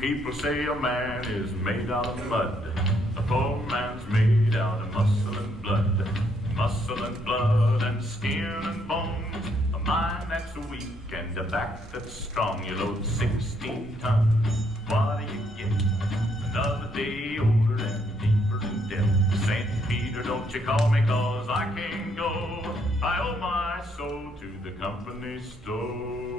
People say a man is made out of mud. A poor man's made out of muscle and blood. Muscle and blood and skin and bones. A mind that's weak and a back that's strong. You load 16 tons. What do you get? Another day older and deeper in debt. St. Peter, don't you call me, 'cause I can't go. I owe my soul to the company store.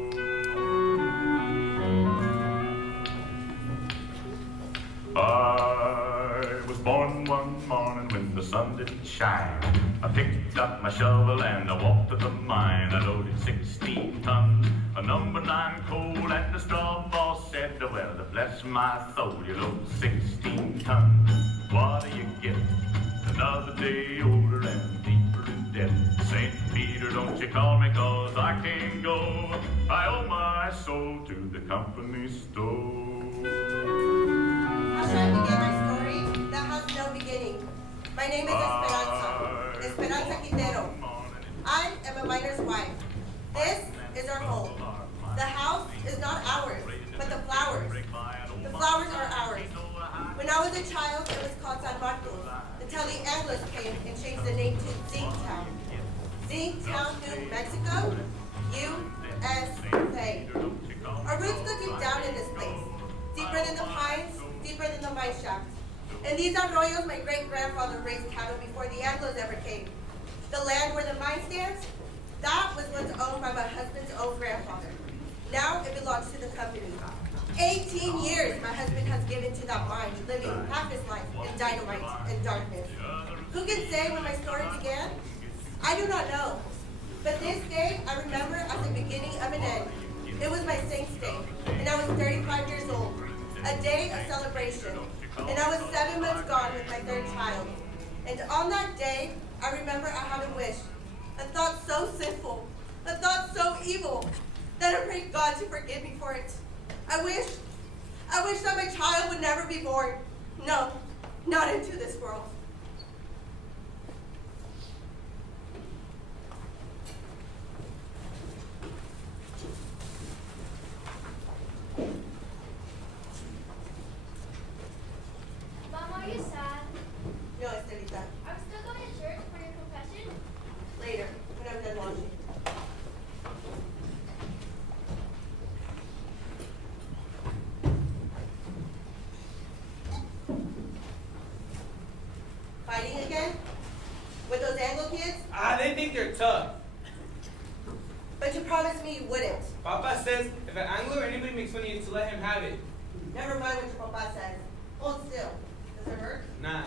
I was born one morning when the sun didn't shine. I picked up my shovel and I walked to the mine. I loaded 16 tons of number 9 coal, and the straw boss said, well, to bless my soul, you load 16 tons. What do you get? Another day older and deeper in debt. St. Peter, don't you call me, 'cause I can't go. I owe my soul to the company store. How should I begin my story? That has no beginning. My name is Esperanza Quintero. I am a miner's wife. This is our home. The house is not ours, but the flowers. The flowers are ours. When I was a child, it was called San Marcos, until the Anglos came and changed the name to Zinc-Town. Zinc-Town, New Mexico, USA. Our roots go deep down in this place, deeper than the pines, deeper than the mine shaft. And these arroyos my great-grandfather raised cattle before the Anglos ever came. The land where the mine stands, that was once owned by my husband's own grandfather. Now it belongs to the company. 18 years my husband has given to that mine, living half his life in dynamite and darkness. Who can say when my story began? I do not know. But this day I remember as the beginning of an end. It was my saint's day, and I was 35 years old. A day of celebration. And I was 7 months gone with my third child. And on that day, I remember I had a wish. A thought so sinful, a thought so evil, that I prayed God to forgive me for it. I wish that my child would never be born. No, not into this world. Mom, are you sad? No, Estelita. Are we still going to church for your confession? Later, when I'm done washing. Fighting again? With those Anglo kids? They think they're tough. But you promised me you wouldn't. Papa says if an Anglo or anybody makes fun of you, to let him have it. Never mind what your papa says. Hold still. Does it hurt? Nah.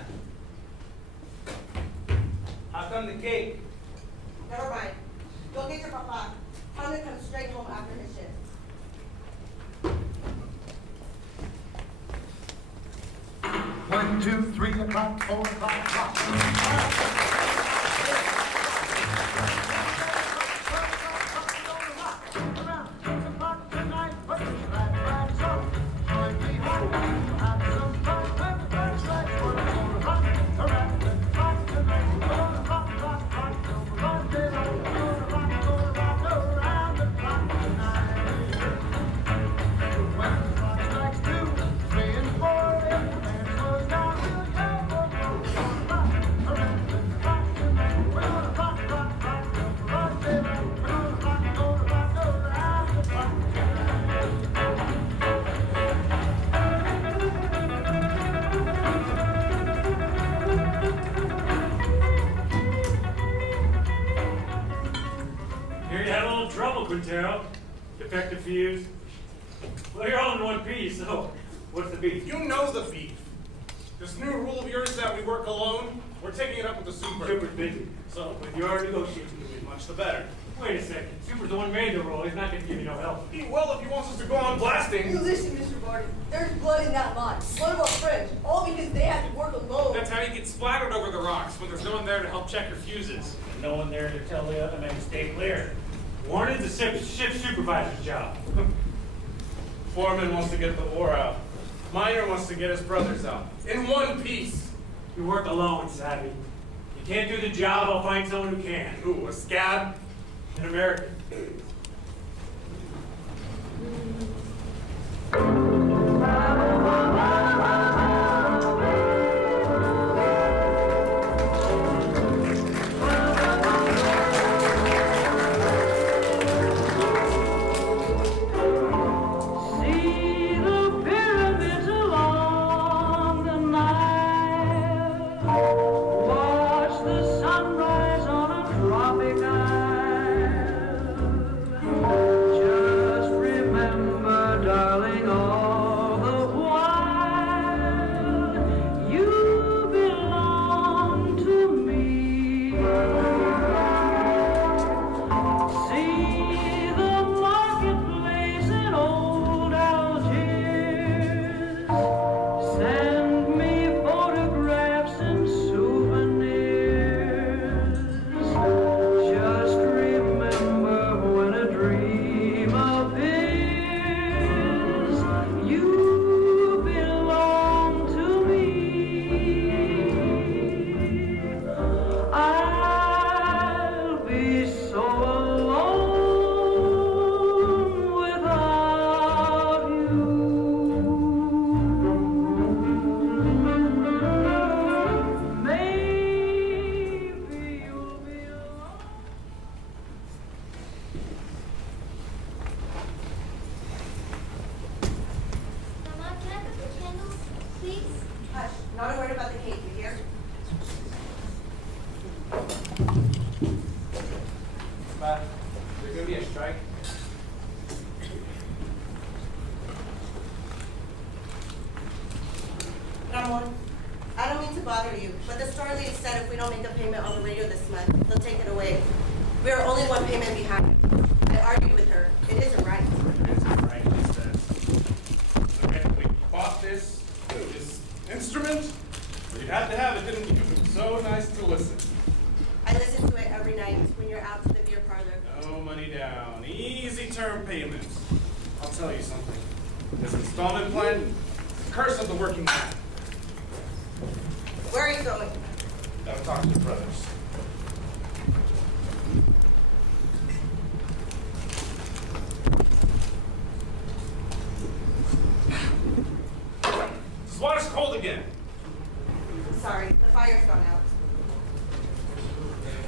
How come the cake? Never mind. Go get your papa. Tell him to come straight home after his shift. 1, 2, 3 o'clock, 4 o'clock, clock. Defective fuse. Well, you're all in one piece, so what's the beef? You know the beef. This new rule of yours that we work alone, we're taking it up with the super. Super's busy, so with your negotiating, Much the better. wait a second. Super's the one who made the rule. He's not going to give you no help. He will if he wants us to go on blasting. You listen, Mr. Barty. There's blood in that mine. Blood of our friends. All because they had to work alone. That's how you get splattered over the rocks when there's no one there to help check your fuses. And no one there to tell the other men to stay clear. Warning's the ship supervisor's job. Foreman wants to get the war out. Miner wants to get his brothers out. In one piece. You work alone, Savvy. You can't do the job, I'll find someone who can. Ooh, a scab? An American. Mama. Ramon, I don't mean to bother you, but the store lady said if we don't make a payment on the radio this month, they'll take it away. We are only one payment behind. I argued with her. It isn't right. It isn't right, he says. Okay, we bought this instrument. You'd have to have it, didn't you? It was so nice to listen. I listen to it every night when you're out to the beer parlor. No money down. Easy term payments. I'll tell you something. This installment plan is the curse of the working man. Where are you going? Gotta talk to the brothers. This water's cold again. I'm sorry, the fire's gone out.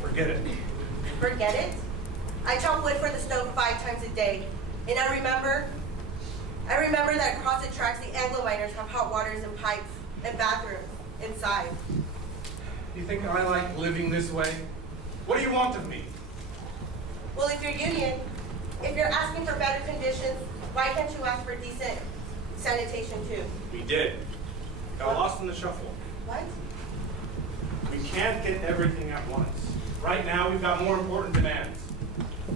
Forget it. Forget it? I chop wood for the stove 5 times a day. And I remember that across the tracks, the Anglo miners have hot waters and pipes and bathrooms inside. You think I like living this way? What do you want of me? Well, if you're union, if you're asking for better conditions, why can't you ask for decent sanitation too? We did. Got lost in the shuffle. What? We can't get everything at once. Right now, we've got more important demands.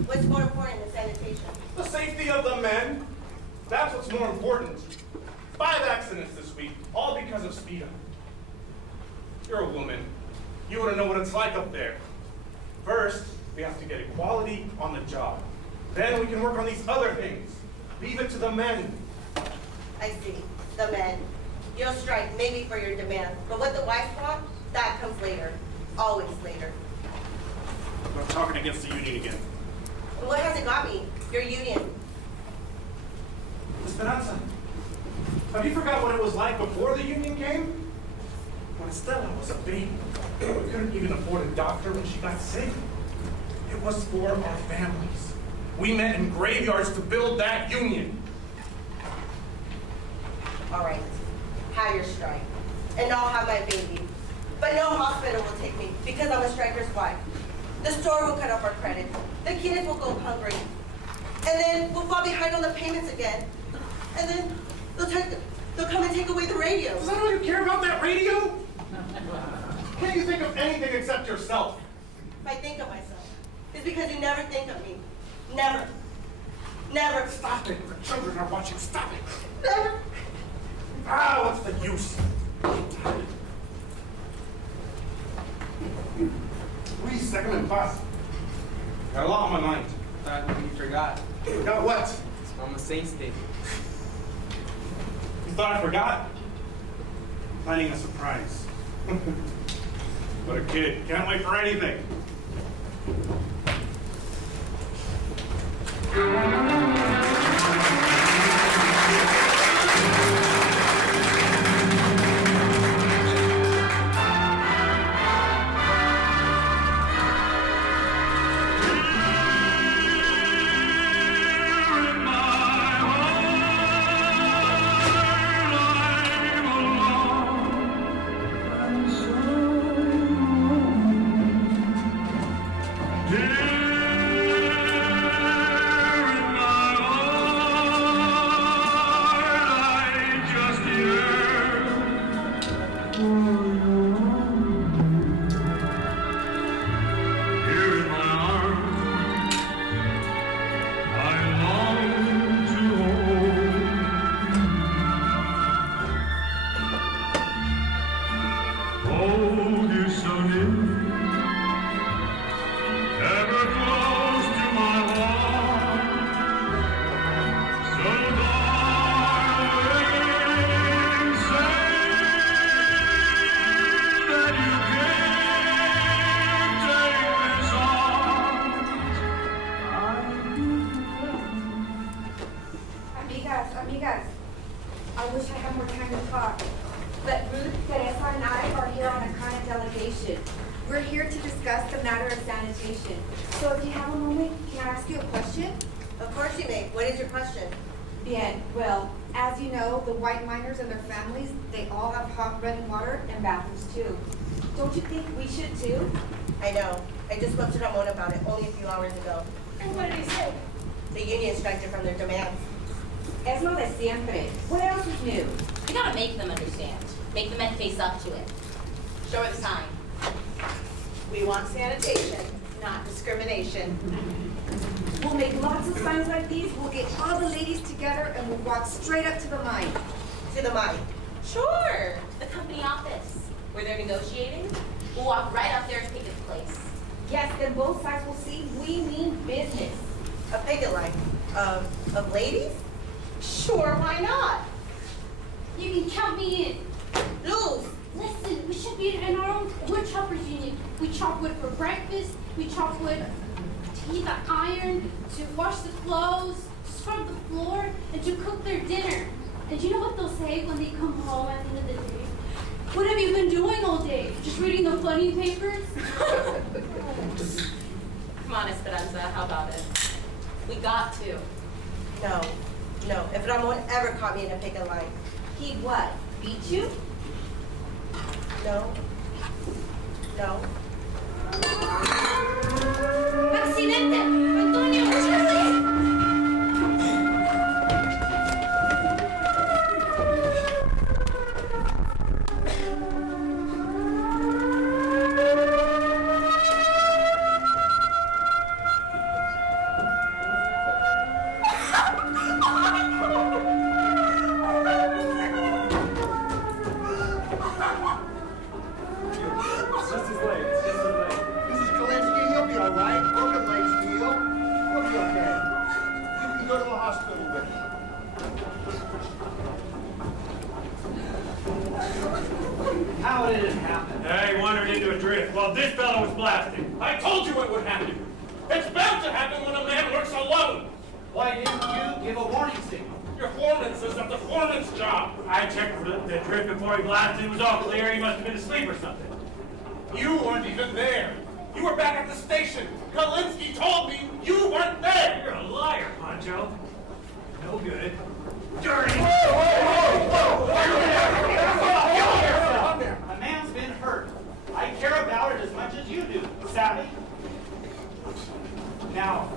What's more important than sanitation? The safety of the men. That's what's more important. 5 accidents this week, all because of speed up. You're a woman. You ought to know what it's like up there. First, we have to get equality on the job. Then we can work on these other things. Leave it to the men. I see. The men. You'll strike maybe for your demand, but what the wives want, that comes later. Always later. I'm talking against the union again. And what has it got me? Your union. Esperanza, have you forgot what it was like before the union came? When Estella was a baby, we couldn't even afford a doctor when she got sick. It was for our families. We met in graveyards to build that union. All right. Have your strike. And I'll have my baby. But no hospital will take me because I'm a striker's wife. The store will cut off our credit. The kids will go hungry. And then we'll fall behind on the payments again. And then they'll come and take away the radio. Does that all you care about, that radio? Can't you think of anything except yourself? If I think of myself, it's because you never think of me. Never. Never. Stop it. The children are watching. Stop it. Never. Ah, what's the use? Please, second and fast. Got a lot on my mind. Thought you forgot. Forgot what? It's Mama Saint's Day. You thought I forgot? Planning a surprise. What a kid. Can't wait for anything. Amigas, I wish I had more time to talk, but Ruth, Teresa, and I are here on a kind of delegation. We're here to discuss the matter of sanitation. So if you have a moment, can I ask you a question? Of course you may. What is your question? Bien, well, as you know, the white miners and their families, they all have hot running water and bathrooms too. Don't you think we should too? I know. I just spoke to Ramon about it only a few hours ago. And what did he say? The union striked it from their demands. Es lo de siempre. What else is new? You gotta make them understand. Make the men face up to it. Show her the sign. We want sanitation, not discrimination. We'll make lots of signs like these, we'll get all the ladies together, and we'll walk straight up to the mine. To the mine. Sure, the company office, where they're negotiating. We'll walk right up there and take its place. Yes, then both sides will see we mean business. A picket line. Of ladies? Sure, why not? You can count me in. Luz, Listen, we should be in our own wood choppers union. We chop wood for breakfast. We chop wood to heat the iron, to wash the clothes, to scrub the floor, and to cook their dinner. And you know what they'll say when they come home at the end of the day? What have you been doing all day? Just reading the funny papers? Come on, Esperanza, how about it? We got to. no. If Ramon ever caught me in a picket line. He what? Beat you? No. Accidente! Antonio, muchachos! Mrs. Kalinsky, you'll be all right. Broken legs heal. You'll be okay. You can go to the hospital with me. How did it happen? He wandered into a drift while this fellow was blasting. I told you it would happen. It's bound to happen when a man works alone. Why didn't you give a warning signal? Your foreman says that's the foreman's job. I checked the drift before he blasted. It was all clear. He must have been asleep or something. You weren't even there. You were back at the station. Kalinsky told me you weren't there. You're a liar, Pancho. No good. Dirty. A man's been hurt. I care about it as much as you do, savvy? Now,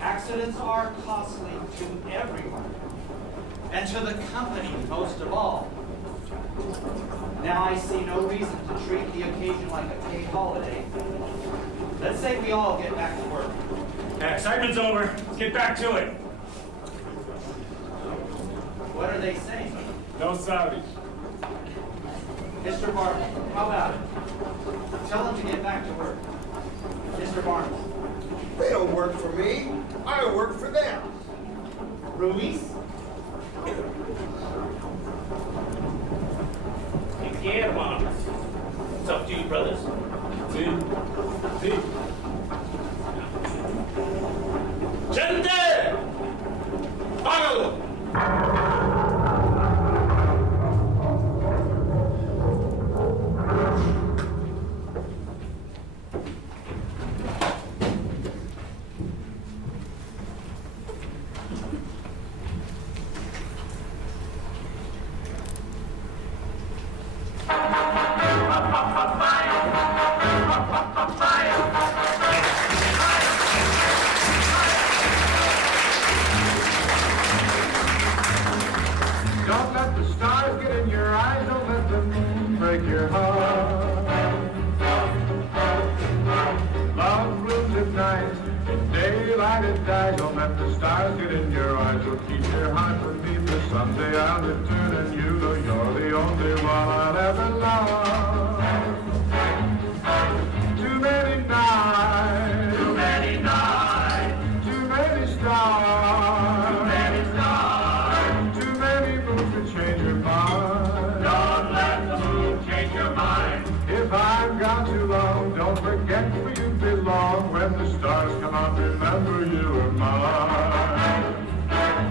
accidents are costly to everyone, and to the company most of all. Now I see no reason to treat the occasion like a paid holiday. Let's say we all get back to work. Excitement's over. Let's get back to it. What are they saying? No Saudis. Mr. Barnes, how about it? Tell them to get back to work. Mr. Barnes. They don't work for me. I work for them. Ruiz? Yeah, Mom. It's up to you, brothers. See? Gente! Págalo! Don't let the stars get in your eyes. Don't let the moon break your heart. Love blooms at night. In daylight it dies. Don't let the stars get in your eyes. You'll keep your heart with me, but someday I'll return and you know you're the only one I'll ever love. Too many nights. Too many nights. Too many stars. Too many stars. Too many moons to change your mind. Don't let the moon change your mind. If I've got too long, don't forget where you belong. When the stars come out, remember you are mine.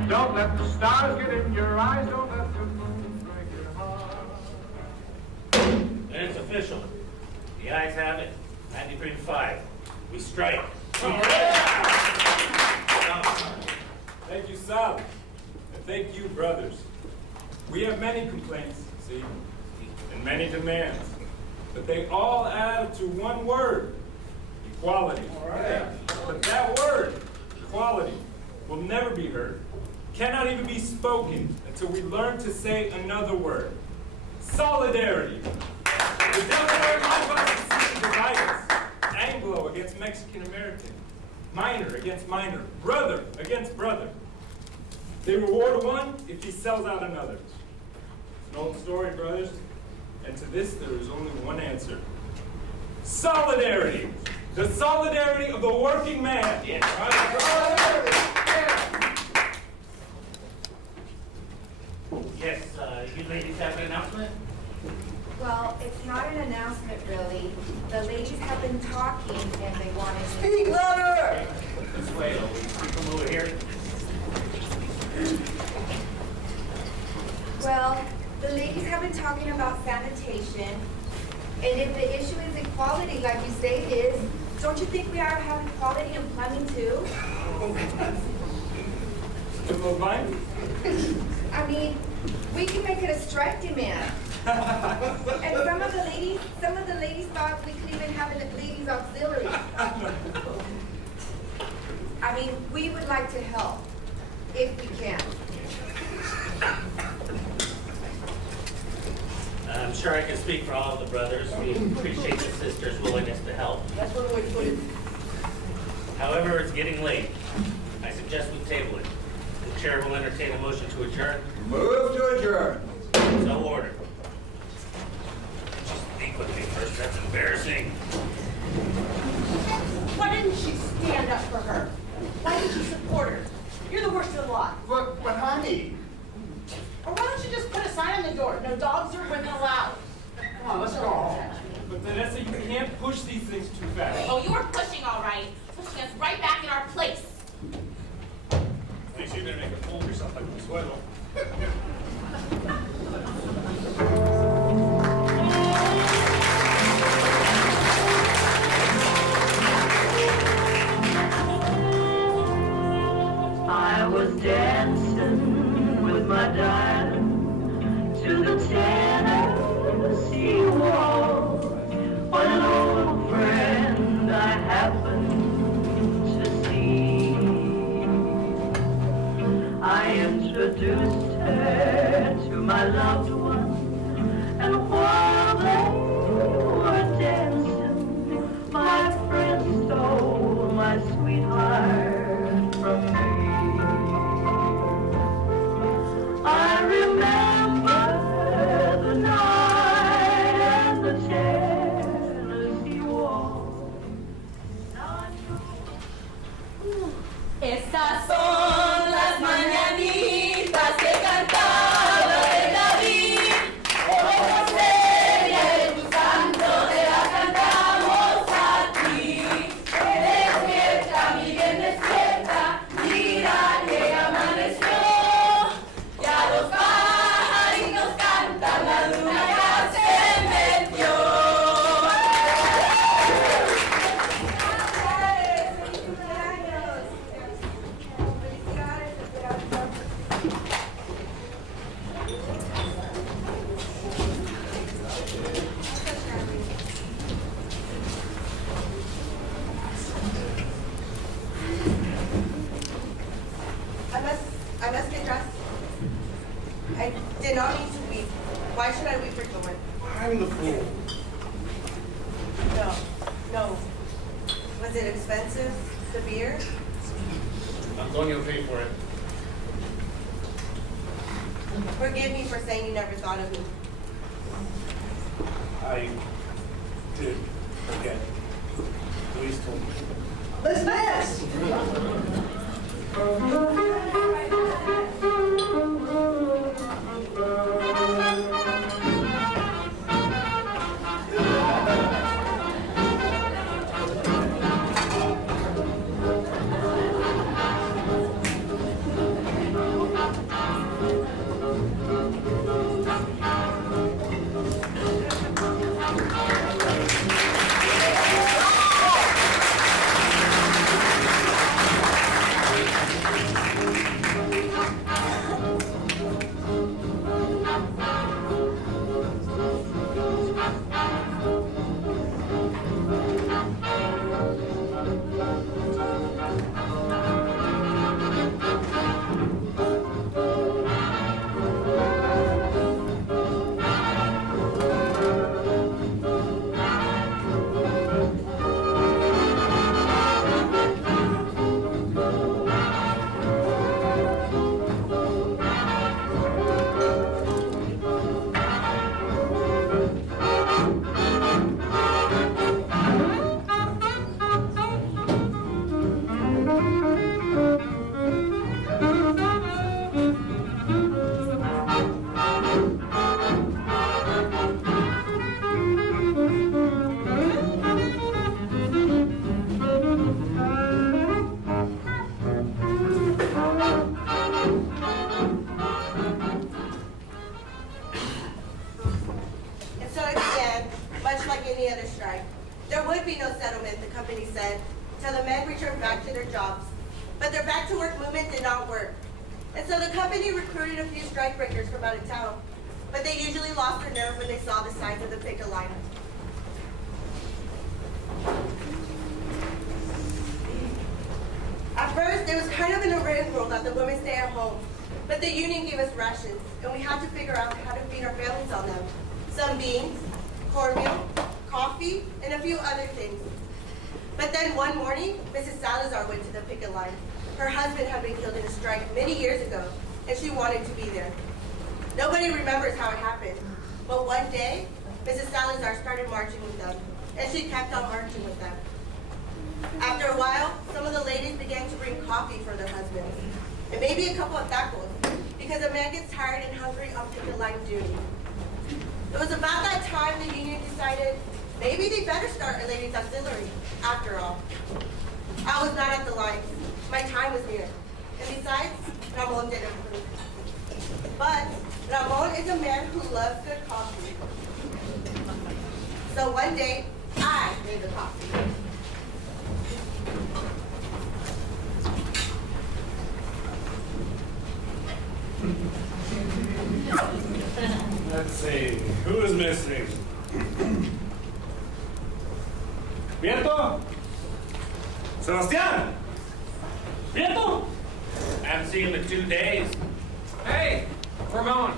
Don't let the stars get in your eyes. Don't let the moon break your heart. And it's official. The ayes have it. 93-5. We strike. Thank you, Sal. And thank you, brothers. We have many complaints, see, and many demands. But they all add to one word, equality. All right. But that word, equality, will never be heard cannot even be spoken until we learn to say another word. Solidarity. The Delaware Bipartisan divide us. Anglo against Mexican American. Minor against minor. Brother against brother. They reward one if he sells out another. It's an old story, brothers. And to this, there is only one answer. Solidarity. The solidarity of the working man. Yes, you ladies have an announcement? Well, it's not an announcement really. The ladies have been talking and they wanted to... Speak louder! This way, come over here. Well, the ladies have been talking about sanitation. And if the issue is equality, like you say it is, don't you think we ought to have equality in plumbing too? I mean, we can make it a strike demand. And some of the ladies thought we could even have a ladies auxiliary. I mean, we would like to help, if we can. I'm sure I can speak for all of the brothers. We appreciate the sisters' willingness to help. That's one way to put it. However, it's getting late. I suggest we table it. The chair will entertain a motion to adjourn. Move to adjourn. So ordered. Just speak with me first. That's embarrassing. Why didn't she stand up for her? Why didn't you support her? You're the worst of the lot. But honey. Or why don't you just put a sign on the door? No dogs or women allowed. Come on, let's go home. But Vanessa, you can't push these things too fast. Oh, you were pushing all right. Pushing us right back in our place. At least you didn't make a fool of yourself like Consuelo. I was dancing with my darling to the Tennessee Waltz when an old friend I happened to see. I introduced her to my loved one, and while they were dancing, my friend stole my sweetheart from me. I remember the night and the Tennessee Waltz. Estas son las mañanitas que cantaba el David. Oh, seria de tu santo, te la cantamos a ti. Despierta, mi bien, despierta, mira que amaneció. Ya los pajaritos cantan, la luna ya se metió. I must get dressed. I did not need to weep. Why should I weep for joy? I'm the fool. No. Was it expensive? The beer? Antonio paid for it. Forgive me for saying you never thought of me. I did forget. Luis told me. Let's dance! There would be no settlement, the company said, till the men returned back to their jobs. But their back-to-work movement did not work. And so the company recruited a few strikebreakers from out of town, but they usually lost their nerve when they saw the signs of the picket line. At first, it was kind of an rigmarole that the women stay at home, but the union gave us rations, and we had to figure out how to feed our families on them. Some beans, cornmeal, coffee, and a few other things. But then one morning, Mrs. Salazar went to the picket line. Her husband had been killed in a strike many years ago, and she wanted to be there. Nobody remembers how it happened, but one day, Mrs. Salazar started marching with them, and she kept on marching with them. After a while, some of the ladies began to bring coffee for their husbands, and maybe a couple of tacos, because a man gets tired and hungry on picket line duty. It was about that time the union decided maybe they better start a ladies' auxiliary, after all. I was not at the lines. My time was near. And besides, Ramon didn't approve. But Ramon is a man who loves good coffee. So one day, I made the coffee. Let's see, who is missing? Prieto? Sebastián? Prieto? Haven't seen him in 2 days. Hey, Ramon,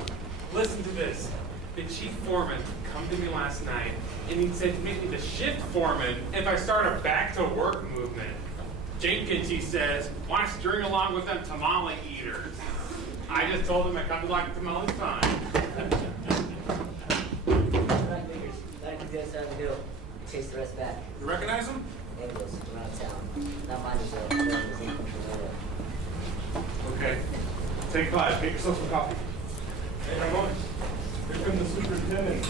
listen to this. The chief foreman come to me last night, and he said to make me the shift foreman if I start a back-to-work movement. Jenkins, he says, wants to string along with them tamale eaters. I just told him I come to like tamales fine. Back to the other side of the hill. Chase the rest back. You recognize him? Angles around town. Not mine is Okay. Take 5. Get yourself some coffee. Hey, Ramon, here comes the superintendent.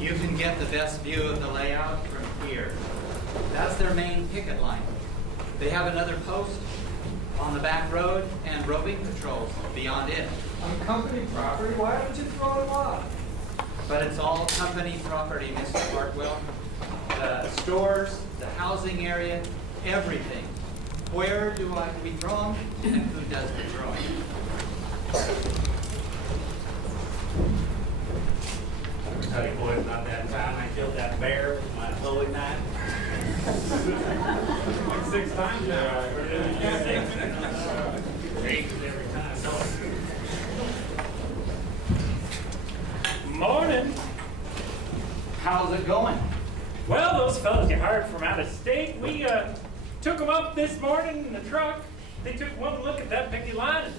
You can get the best view of the layout from here. That's their main picket line. They have another post on the back road and roving patrols beyond it. On company property? Why haven't you thrown them off? But it's all company property, Mr. Hartwell. The stores, the housing area, everything. Where do we throw them, and who does the throwing? I tell you boys about that time I killed that bear with my Bowie knife. Like 6 times now. Races every time. Morning. How's it going? Well, those fellas you hired from out of state, we took them up this morning in the truck. They took one look at that picket line and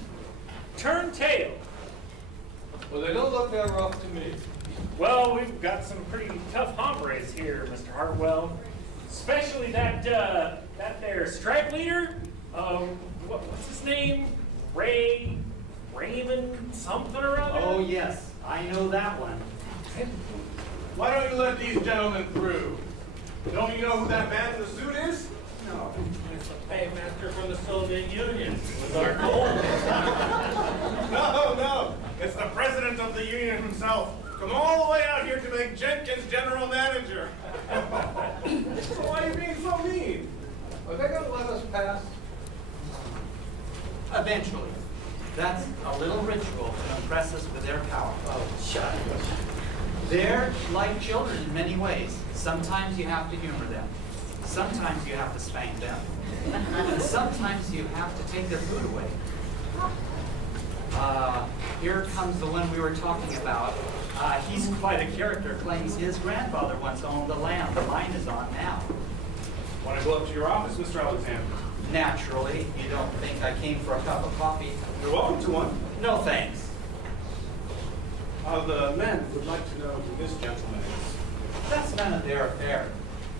turned tail. Well, they don't look that rough to me. Well, we've got some pretty tough hombres here, Mr. Hartwell. Especially that there strike leader. What's his name? Raymond something or other? Oh, yes. I know that one. Why don't you let these gentlemen through? Don't you know who that man in the suit is? No, it's the paymaster from the Soviet Union. With our gold. No. It's the president of the union himself. Come all the way out here to make Jenkins general manager. Why are you being so mean? Are they going to let us pass? Eventually. That's a little ritual to impress us with their power. Oh, shut up. They're like children in many ways. Sometimes you have to humor them. Sometimes you have to spank them. And sometimes you have to take their food away. Here comes the one we were talking about. He's quite a character. Claims his grandfather once owned the land. The line is on now. Want to go up to your office, Mr. Alexander? Naturally, you don't think I came for a cup of coffee. You're welcome to one. No thanks. The men would like to know who this gentleman is. That's none of their affair.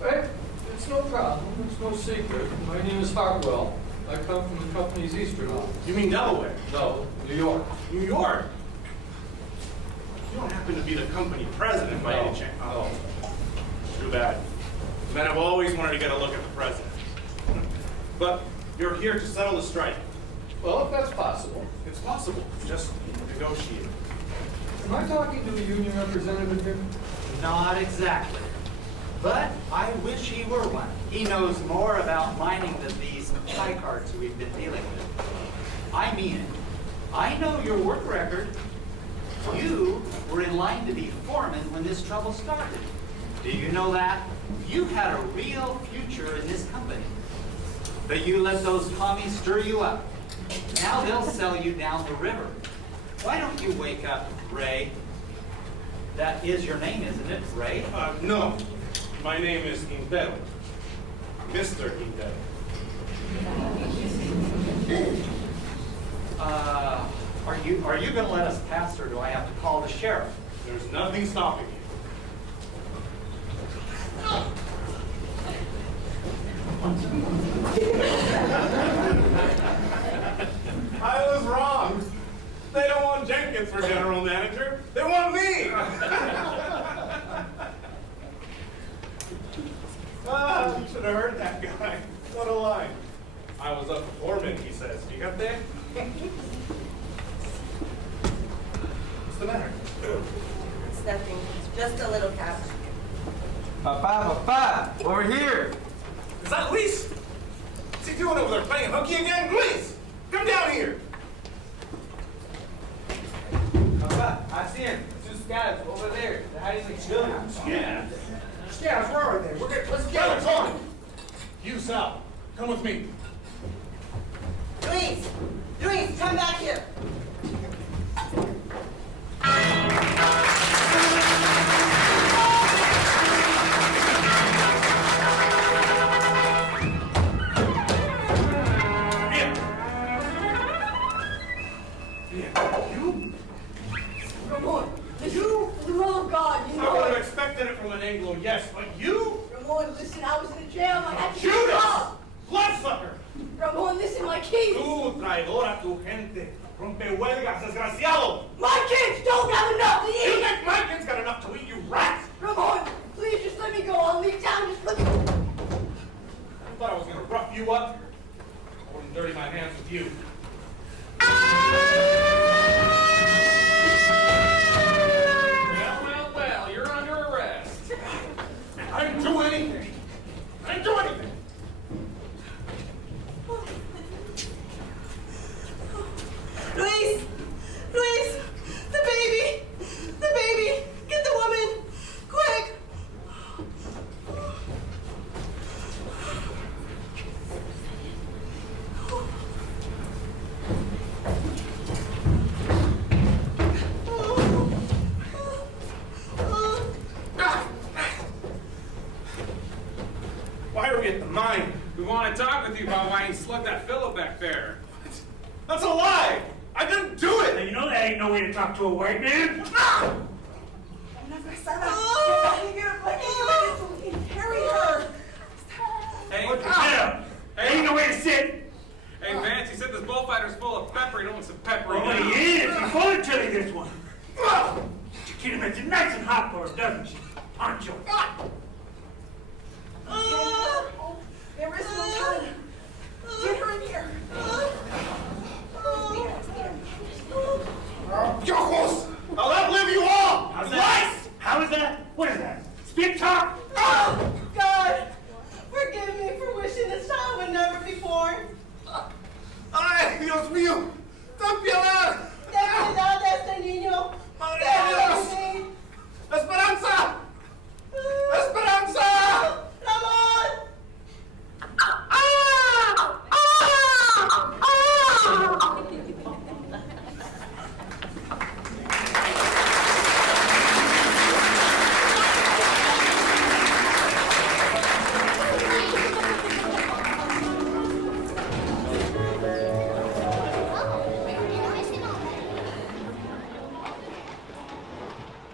Hey, it's no problem. It's no secret. My name is Hartwell. I come from the company's eastern office. You mean Delaware? No, New York. New York? You don't happen to be the company president by any chance? No. Too bad. Men have always wanted to get a look at the president. But you're here to settle the strike. Well, if that's possible. It's possible. Just negotiate. Am I talking to a union representative here? Not exactly. But I wish he were one. He knows more about mining than these pie cards we've been dealing with. I mean it. I know your work record. You were in line to be foreman when this trouble started. Do you know that? You had a real future in this company. But you let those commies stir you up. Now they'll sell you down the river. Why don't you wake up, Ray? That is your name, isn't it, Ray? No. My name is Quintero. Mr. Quintero. Are you going to let us pass, or do I have to call the sheriff? There's nothing stopping you. I was wrong. They don't want Jenkins for general manager. They want me. You should have heard that guy. What a line. I was a foreman, he says. You got that? What's the matter? It's nothing. Just a little cat. Papa, over here. Is that Luis? What's he doing over there, playing hooky again? Luis, come down here. Papa, I see him. Two scabs over there. They're hiding like children. Scabs? Scabs, where are they? Let's get it on. You, Sal, come with me. Luis! Luis, come back here. Anglo, yes, but you? Ramon, listen, I was in a jam. I had to get Judas! up. Bloodsucker! Ramon, listen, my keys. Tú, traidora, tu gente. Rompehuelgas, desgraciado! My kids don't have enough to eat. You think my kids got enough to eat, you rat? Ramon, please just let me go. I'll leave town. Just let me. I thought I was gonna rough you up. I wouldn't dirty my hands with you. Well, you're under arrest. I didn't do anything. I didn't do anything. Luis! Luis! The baby! The baby! Get the woman! Quick! Why are we at the mine? We want to talk with you about why you slugged that fellow back there. That's a lie! I didn't do it! You know that ain't no way to talk to a white man. Carry her. Hey, What the hell? Ain't no way to sit. Hey, Vance, he said this bullfighter's full of pepper. He don't want some pepper. Well, he is. He's full of chili, this one. She makes it nice and hot for us, doesn't she? Pancho. There is no time. Get her in here. Yokos! I'll outlive you all! How's that? How is that? What is that? Spit talk? Oh, God! Forgive me for wishing this child would never be born. ¡Ay, Dios mío! ¡Ten piedad! Ten piedad de este niño. ¡Madre de Dios! ¡Esperanza! ¡Esperanza! ¡Ramón!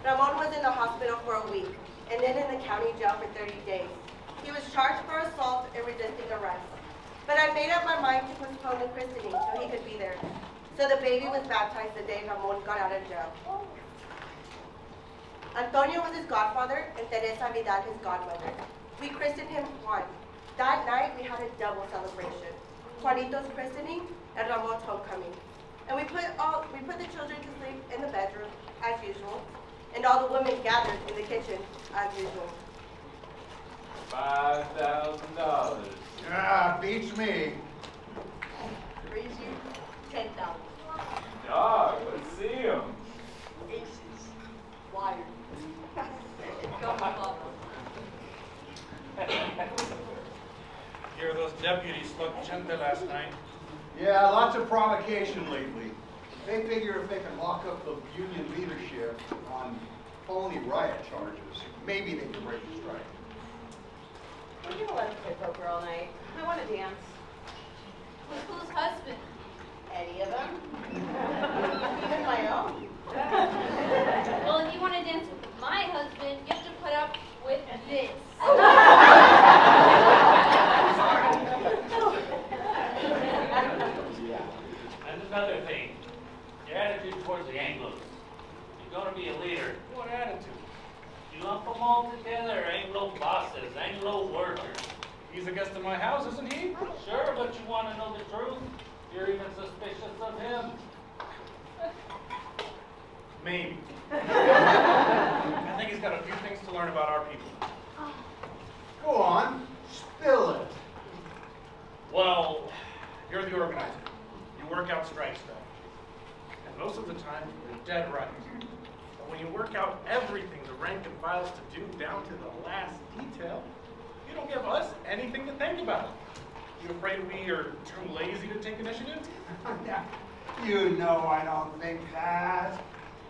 Ramon was in the hospital for a week, and then in the county jail for 30 days. He was charged for assault and resisting arrest. But I made up my mind to postpone the christening so he could be there. So the baby was baptized the day Ramon got out of jail. Antonio was his godfather, and Teresa Vidal his godmother. We christened him Juan. That night, we had a double celebration. Juanito's christening, and Ramon's homecoming. And we put the children to sleep in the bedroom, as usual, and all the women gathered in the kitchen, as usual. $5,000. Ah, beats me. Raise you 10,000. Dog, let's see him. Aces. Wired. Go, Papa. Hear those deputies spoke gente last night. Yeah, lots of provocation lately. They figure if they can lock up the union leadership on phony riot charges, maybe they can break the strike. We're gonna let him play poker all night. I want to dance. With whose husband? Any of them? Even my own. Well, if you want to dance with my husband, you have to put up with this. And another thing, your attitude towards the Anglos. You're going to be a leader. What attitude? You lump them all together, Anglo bosses, Anglo workers. He's a guest in my house, isn't he? Sure, but you want to know the truth? You're even suspicious of him. Maybe. I think he's got a few things to learn about our people. Go on, spill it. Well, you're the organizer. You work out strike strategy. And most of the time, you're dead right. But when you work out everything the rank and file's to do down to the last detail, you don't give us anything to think about. You afraid we are too lazy to take initiative? You know I don't think that.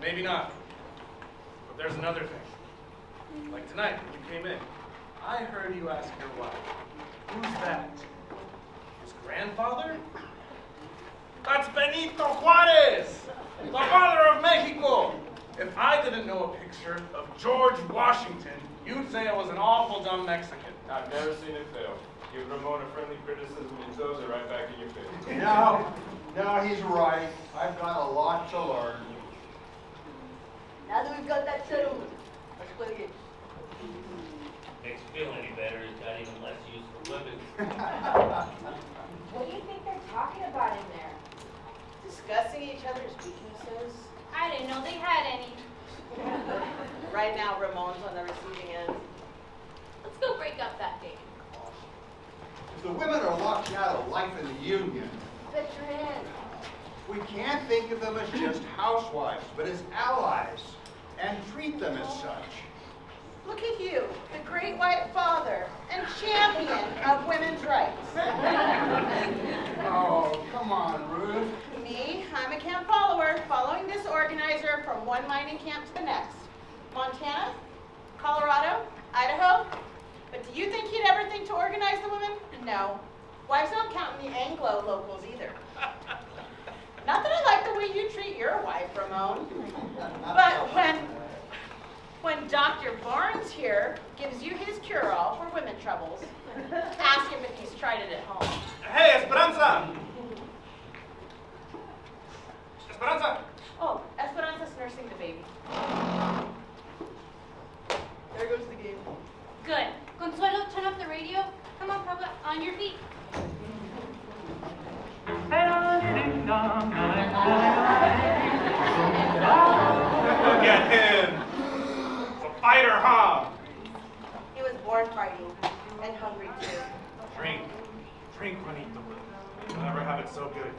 Maybe not. But there's another thing. Like tonight, when you came in, I heard you ask your wife, who's that? His grandfather? That's Benito Juarez, the father of Mexico. If I didn't know a picture of George Washington, you'd say I was an awful dumb Mexican. I've never seen it fail. Give Ramon a friendly criticism and throws it right back in your face. No, he's right. I've got a lot to learn. Now that we've got that settled, let's play the game. Makes you feel any better, it's got even less use for women. What do you think they're talking about in there? Discussing each other's weaknesses. I didn't know they had any. Right now, Ramon's on the receiving end. Let's go break up that date. If the women are locked out of life in the union, Bet your hand. we can't think of them as just housewives, but as allies, and treat them as such. Look at you, the great white father and champion of women's rights. Oh, come on, Ruth. Me, I'm a camp follower, following this organizer from one mining camp to the next. Montana, Colorado, Idaho. But do you think he'd ever think to organize the women? No. Wives don't count in the Anglo locals either. Not that I like the way you treat your wife, Ramon. But when Dr. Barnes here gives you his cure-all for women troubles, ask him if he's tried it at home. Hey, Esperanza! Esperanza! Oh, Esperanza's nursing the baby. There goes the game. Good. Consuelo, turn up the radio. Come on, Papa, on your feet. Look at him! It's a fighter, huh? He was born fighting and hungry too. Drink, Juanito. You'll never have it so good.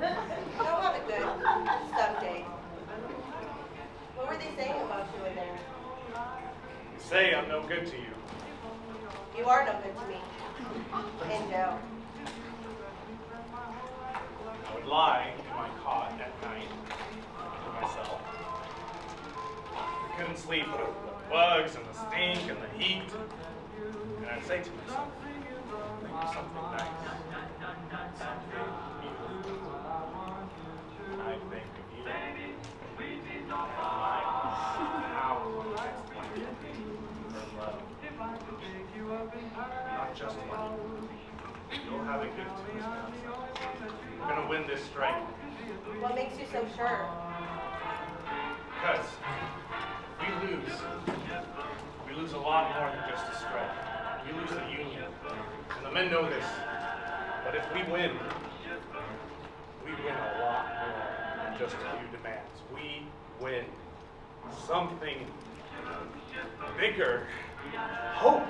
They'll have it good someday. What were they saying about you in there? You say I'm no good to you. You are no good to me. In jail. I would lie in my cot at night to myself. I couldn't sleep with the bugs and the stink and the heat. And I'd say to myself, think of something nice. I think of you. And my power for love. Not just money. You'll have it good too, Esperanza. We're gonna win this strike. What makes you so sure? Because we lose a lot more than just a strike. We lose the union. And the men know this. But if we win a lot more than just a few demands. We win something bigger. Hope.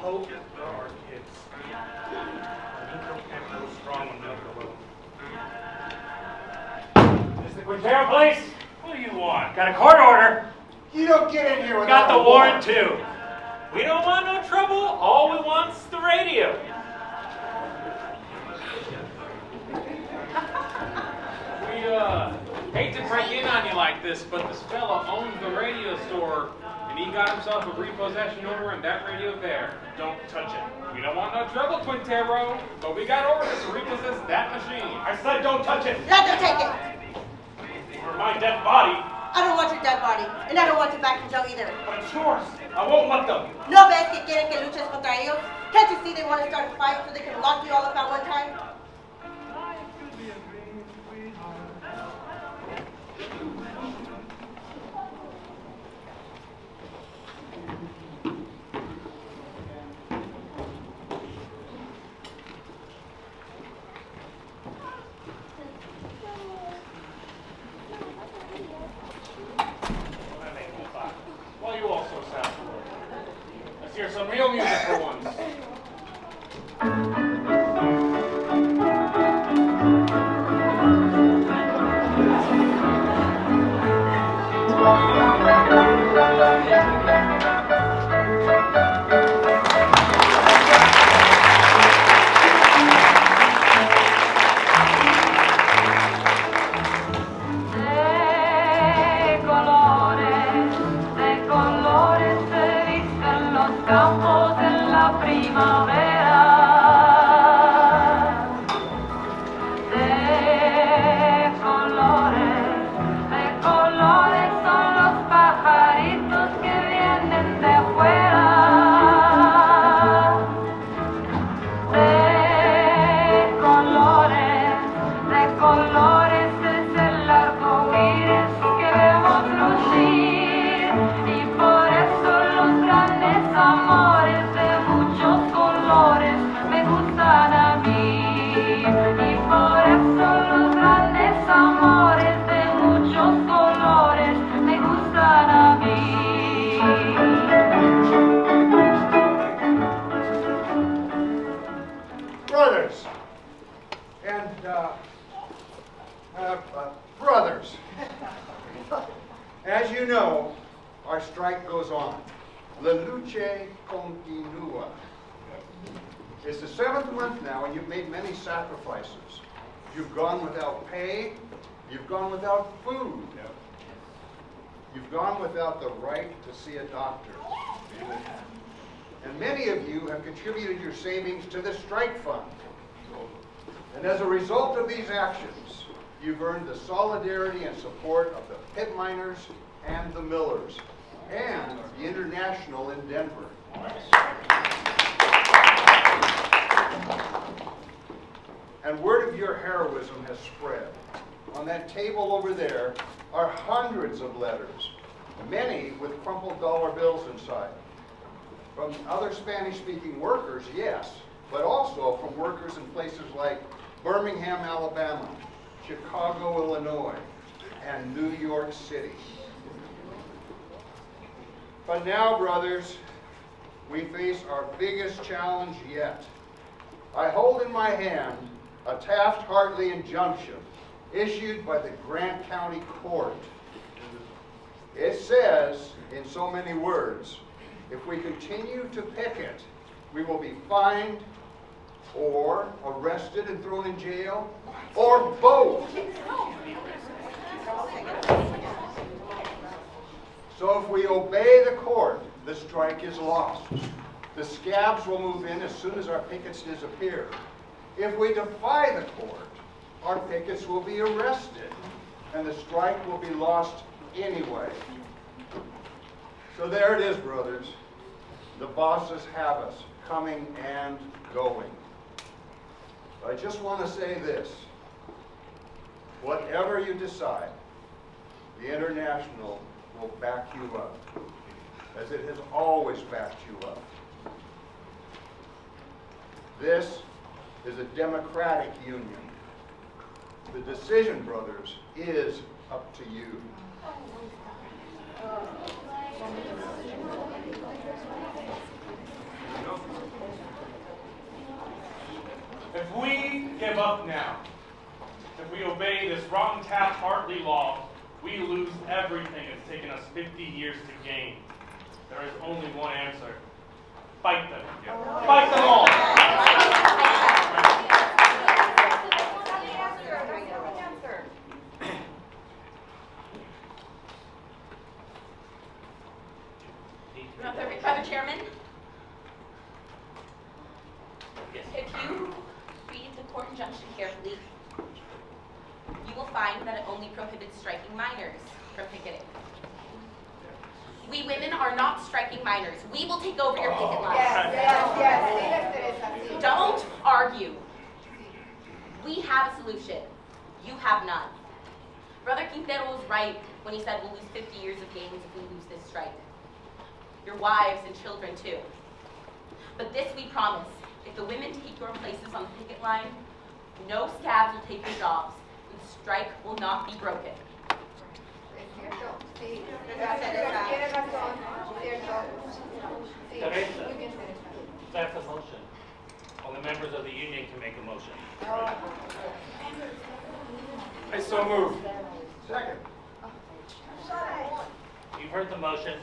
Hope for our kids. Our can't go strong enough alone. Is the Quintero place? What do you want? Got a court order. You don't get in here We without got the a warrant too. We don't want no trouble. All we want's the radio. We hate to break in on you like this, but this fella owns the radio store, and he got himself a repossession order and that radio there. Don't touch it. We don't want no trouble, Quintero, but we got orders to repossess that machine. I said don't touch it. Let them take it. For my dead body. I don't want your dead body, and I don't want your back in jail either. But it's yours. I won't let them. ¿No ves que quieren que luches contra ellos? Can't you see they want to start a fight so they can lock you all up at one time? Why are you all so sad for it? Let's hear some real music for once. De colores se visten los campos en la primavera. De colores son los pajaritos que vienen de afuera. De colores es el arco iris que vemos lucir. Y por eso los grandes amores de muchos colores me gustan a mí. Y por eso los grandes amores de muchos colores me gustan a mí. Brothers and brothers, as you know, our strike goes on. La luce continua. It's the 7th month now, and you've made many sacrifices. You've gone without pay. You've gone without food. You've gone without the right to see a doctor. And many of you have contributed your savings to the strike fund. And as a result of these actions, you've earned the solidarity and support of the pit miners and the millers, and the International in Denver. And word of your heroism has spread. On that table over there are hundreds of letters, many with crumpled dollar bills inside. From other Spanish-speaking workers, yes, but also from workers in places like Birmingham, Alabama, Chicago, Illinois, and New York City. But now, brothers, we face our biggest challenge yet. I hold in my hand a Taft-Hartley injunction issued by the Grant County Court. It says, in so many words, if we continue to picket, we will be fined or arrested and thrown in jail, or both. So if we obey the court, the strike is lost. The scabs will move in as soon as our pickets disappear. If we defy the court, our pickets will be arrested, and the strike will be lost anyway. So there it is, brothers. The bosses have us, coming and going. I just want to say this. Whatever you decide, the International will back you up, as it has always backed you up. This is a democratic union. The decision, brothers, is up to you. If we give up now, if we obey this rotten Taft-Hartley law, we lose everything it's taken us 50 years to gain. There is only one answer. Fight them. Fight them all. Brother Chairman? Yes. If you read the court injunction carefully, you will find that it only prohibits striking minors from picketing. We women are not striking minors. We will take over your picket line. Yes. Don't argue. We have a solution. You have none. Brother Quintero was right when he said we'll lose 50 years of gains if we lose this strike. Your wives and children too. But this we promise. If the women take your places on the picket line, no scabs will take your jobs. And the strike will not be broken. Teresa, that's a motion. Only members of the union can make a motion. I so move. Second. You've heard the motion.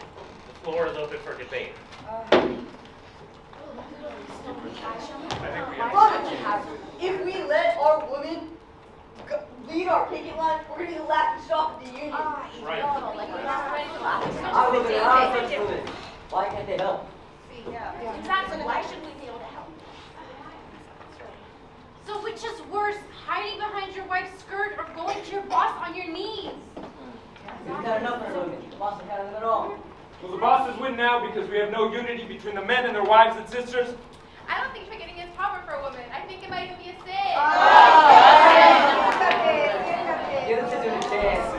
The floor is open for debate. If we let our women lead our picket line, we're going to be the laughing stock of the union. Right. I was going to ask them for this. Why can't they help? Exactly. Why should we be able to help? So which is worse, hiding behind your wife's skirt or going to your boss on your knees? We've got enough of them. The boss has got them at all. Will the bosses win now because we have no unity between the men and their wives and sisters? I don't think picketing is proper for a woman. I think it might even be a sin. Give the sisters a chance.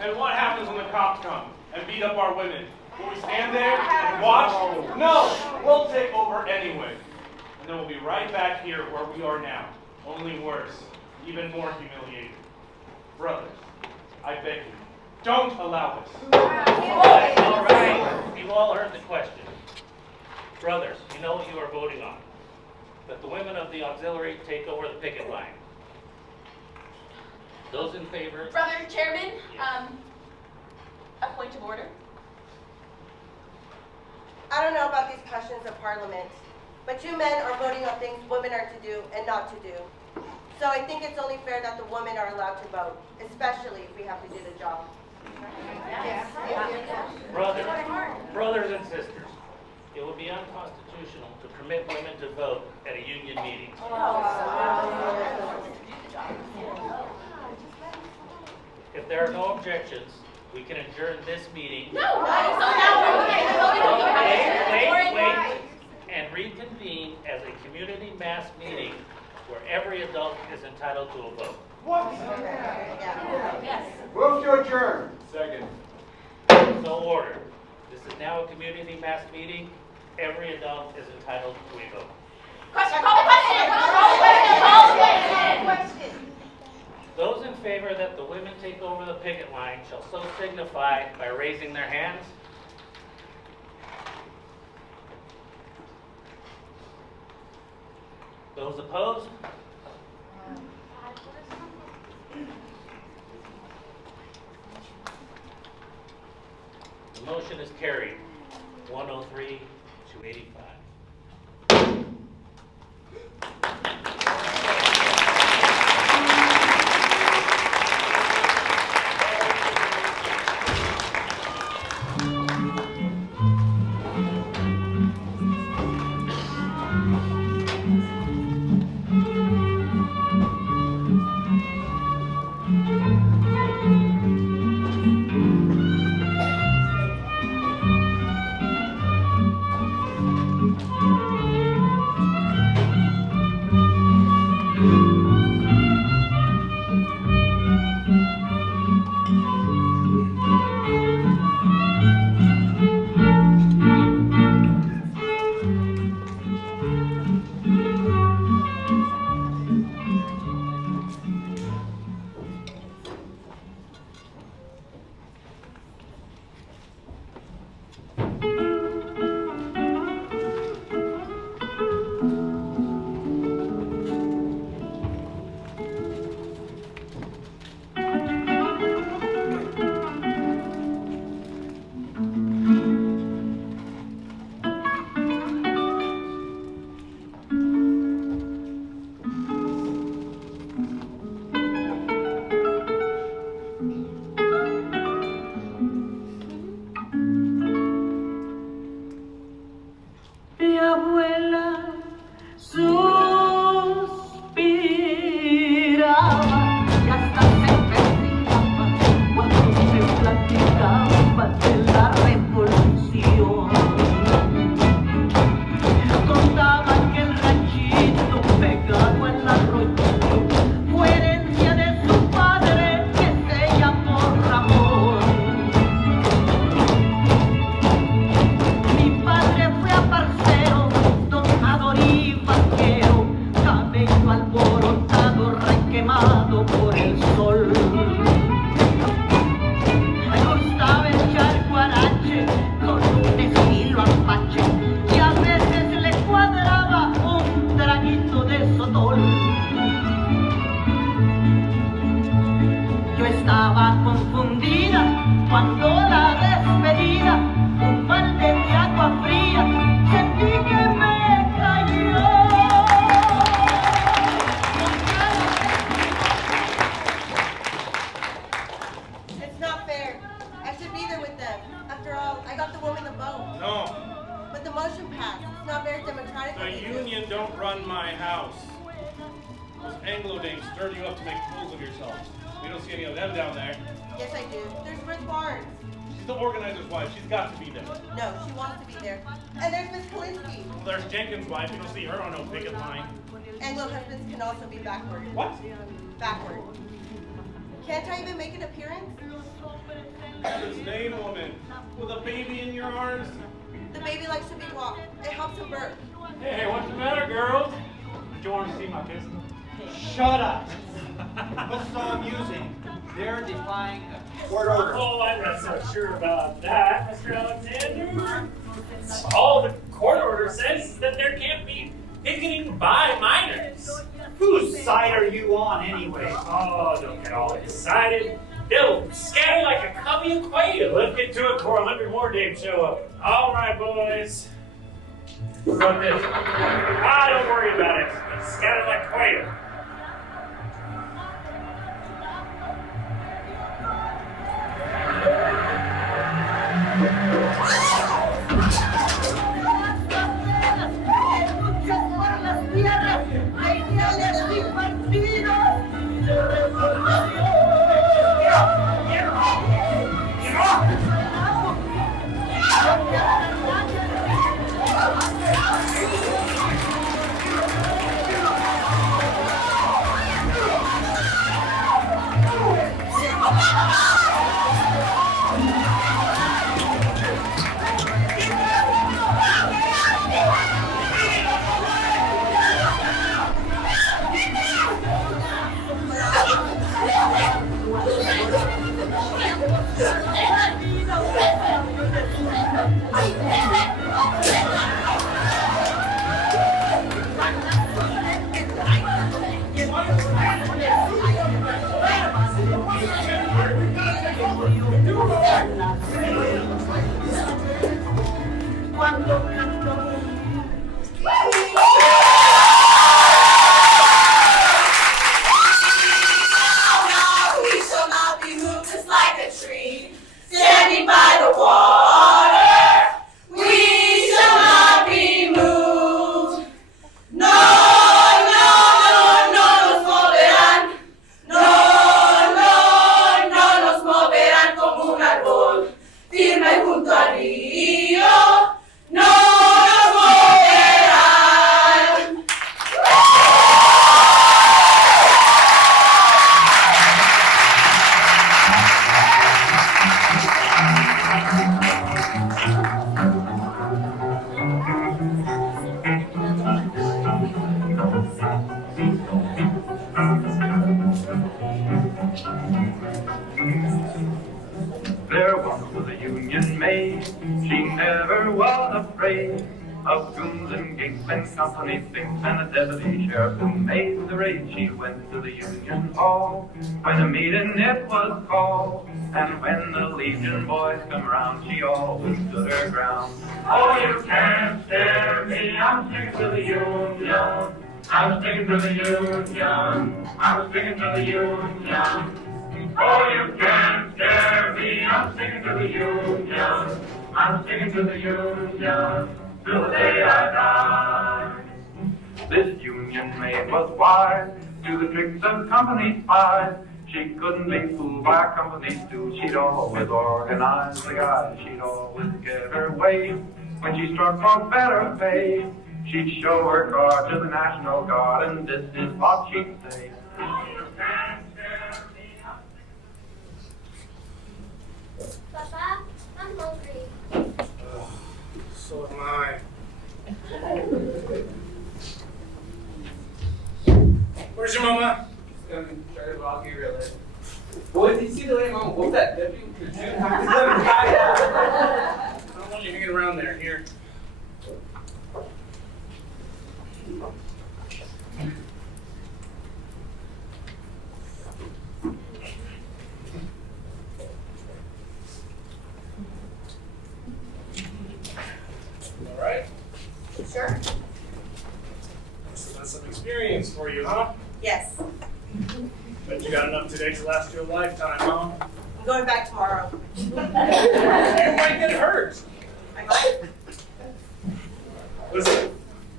And what happens when the cops come and beat up our women? Will we stand there and watch? No, we'll take over anyway. And then we'll be right back here where we are now. Only worse, even more humiliated. Brothers, I beg you, don't allow this. All right. You've all heard the question. Brothers, you know what you are voting on. That the women of the auxiliary take over the picket line. Those in favor? Brother Chairman, a point of order. I don't know about these questions of Parliament, but you men are voting on things women are to do and not to do. So I think it's only fair that the women are allowed to vote, especially if we have to do the job. Brothers and sisters, it would be unconstitutional to permit women to vote at a union meeting. If there are no objections, we can adjourn this meeting. Wait, and reconvene as a community mass meeting where every adult is entitled to a vote. What? Yes. Move to adjourn. Second. So ordered. This is now a community mass meeting. Every adult is entitled to a vote. Question, call the question! Call the question! Those in favor that the women take over the picket line shall so signify by raising their hands. Those opposed? The motion is carried, 103 to 85. sudado, requemado por el sol. Me gustaba echar guarache con un estilo apache y a veces le cuadraba un traguito de sotol. Yo estaba confundida cuando la despedida, un balde de agua fría, sentí que me cayó. It's not fair. I should be there with them. After all, I got the woman the vote. No, But the motion passed. It's not very democratic. the of you. union don't run my house. Those Anglo dames stirred you up to make fools of yourselves. We don't see any of them down there. Yes, I do. There's Ruth Barnes. She's the organizer's wife. She's got to be there. No, she wants to be there. And there's Miss Kalinsky. Well, there's Jenkins' wife. You don't see her on no picket line. Anglo husbands can also be backward. What? Backward. Can't I even make an appearance? This name woman with a baby in your arms. The baby likes to be walked. It helps him birth. Hey, what's the matter, girls? Did you want to see my pistol? Shut up! What's so amusing? They're defying a court order. Oh, I'm not so sure about that, Mr. Alexander. All the court order says is that there can't be picketing by minors. Whose side are you on anyway? Oh, don't get all excited. They'll scatter like a covey of quail. Let's get to it before 100 more dames show up. All right, boys. Got this. Don't worry about it. It's scattered like quail. There once was a Union maid, she never was afraid of goons and ginks and company things and a deputy sheriff who made the raid. She went to the Union Hall when a meeting it was called, and when the Legion boys come round, she always stood her ground. Oh, you can't scare me, I'm sticking to the Union. I'm sticking to the Union. I'm sticking to the Union. Oh, you can't scare me, I'm sticking to the Union. I'm sticking to the Union till the day I die. This Union maid was wise to the tricks of company spies. She couldn't be fooled by company stew. She'd always organize the guys. She'd always get her way. When she struck for better pay, she'd show her card to the National Guard, and this is what she'd say. Papa, I'm hungry. So am I. Where's your mama? Try to walk you really. Boy, did you see the way Mom whooped that deputy? I don't want you hanging around there. Here. All right. Sure. So that's some experience for you, huh? Yes. Bet you got enough today to last you a lifetime, huh? I'm going back tomorrow. You might get hurt. I might. Listen,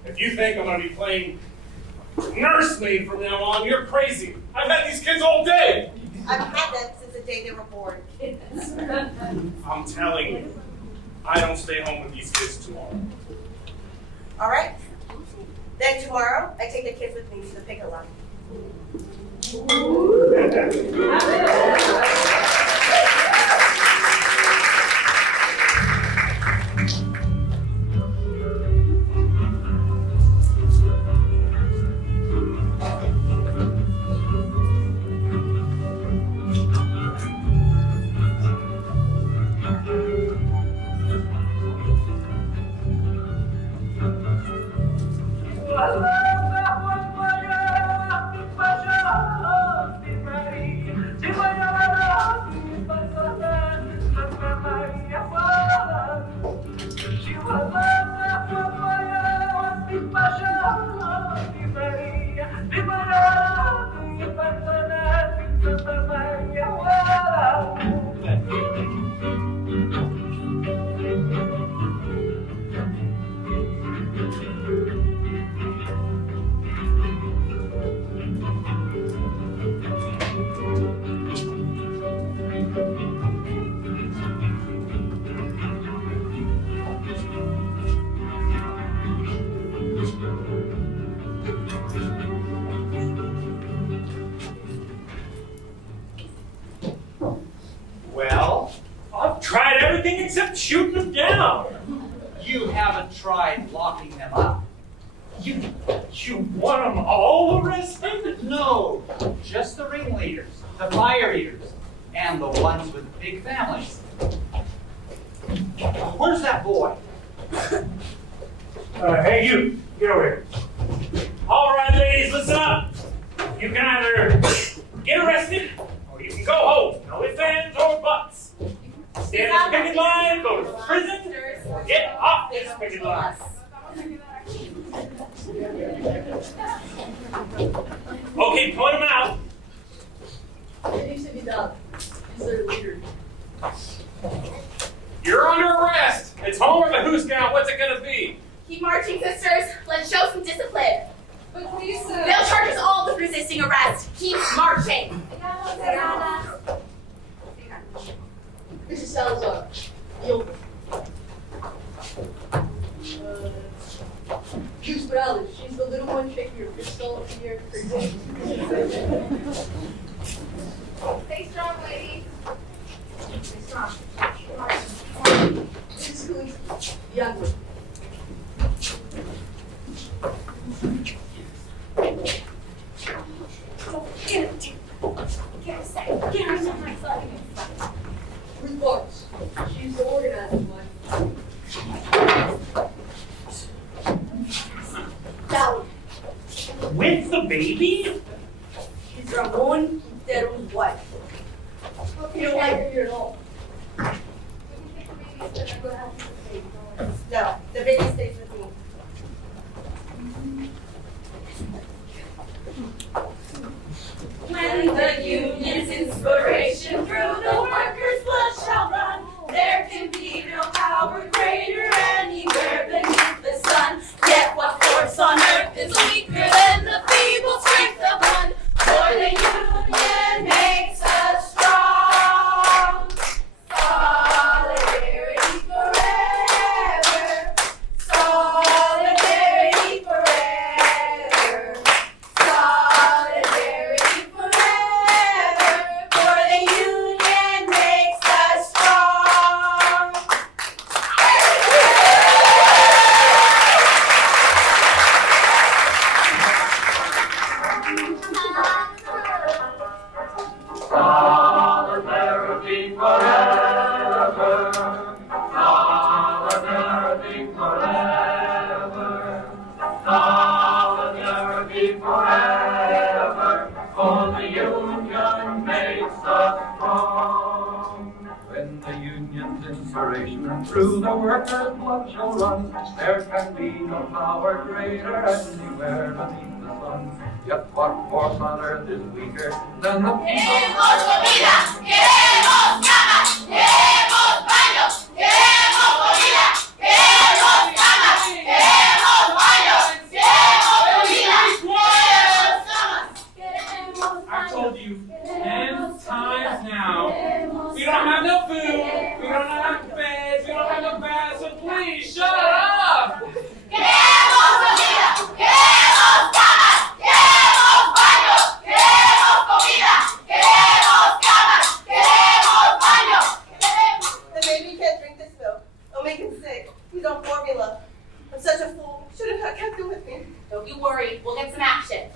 if you think I'm going to be playing nursemaid from now on, you're crazy. I've had these kids all day. I've had them since the day they were born. I'm telling you, I don't stay home with these kids tomorrow. All right. Then tomorrow, I take the kids with me to the picket line. Well? I've tried everything except shooting them down. You haven't tried locking them up. You want them all arrested? No, just the ringleaders, the fire eaters, and the ones with big families. Where's that boy? Hey, you, get over here. All right, ladies, listen up. You can either get arrested, or you can go home. No ifs, ands, or buts. Stand at the picket line, go to prison, or get off this picket line. Okay, point them out. It needs to be done. He's their leader. You're under arrest. It's Homer the Who's Count. What's it gonna be? Keep marching, sisters. Let's show some discipline. But please, They'll charge us all with resisting arrest. Keep marching. This is Salazar. Yo. Juice Morales. She's the little one shaking your pistol up here. Stay strong, ladies. Stay strong. This is who is young one. Get him, get him safe. Get him safe. Who's Barbs? She's the organizer one. Sally. With the baby? She's Ramon Quintero's wife. You don't like her here at all. No, the baby stays with me. When the union's inspiration through the workers' blood shall run, there can be no power greater anywhere beneath the sun. Yet what force on earth is weaker than the feeble strength of for the union makes us strong. When the union's inspiration through the workers' blood shall run, there can be no power greater anywhere beneath the sun. Yet what force on earth is weaker than the people? Queremos comida, queremos camas, queremos baños, queremos comida, queremos camas, queremos baños, queremos comida, queremos camas, queremos baños. I've told you 10 times now, we don't have no food, we don't have beds, we don't have no baths, so please shut up! Queremos comida, queremos camas, queremos baños, queremos comida, queremos camas, queremos baños. The baby can't drink this milk. It'll make him sick. He's on formula. I'm such a fool. Should have not kept him with me. Don't you worry, we'll get some action.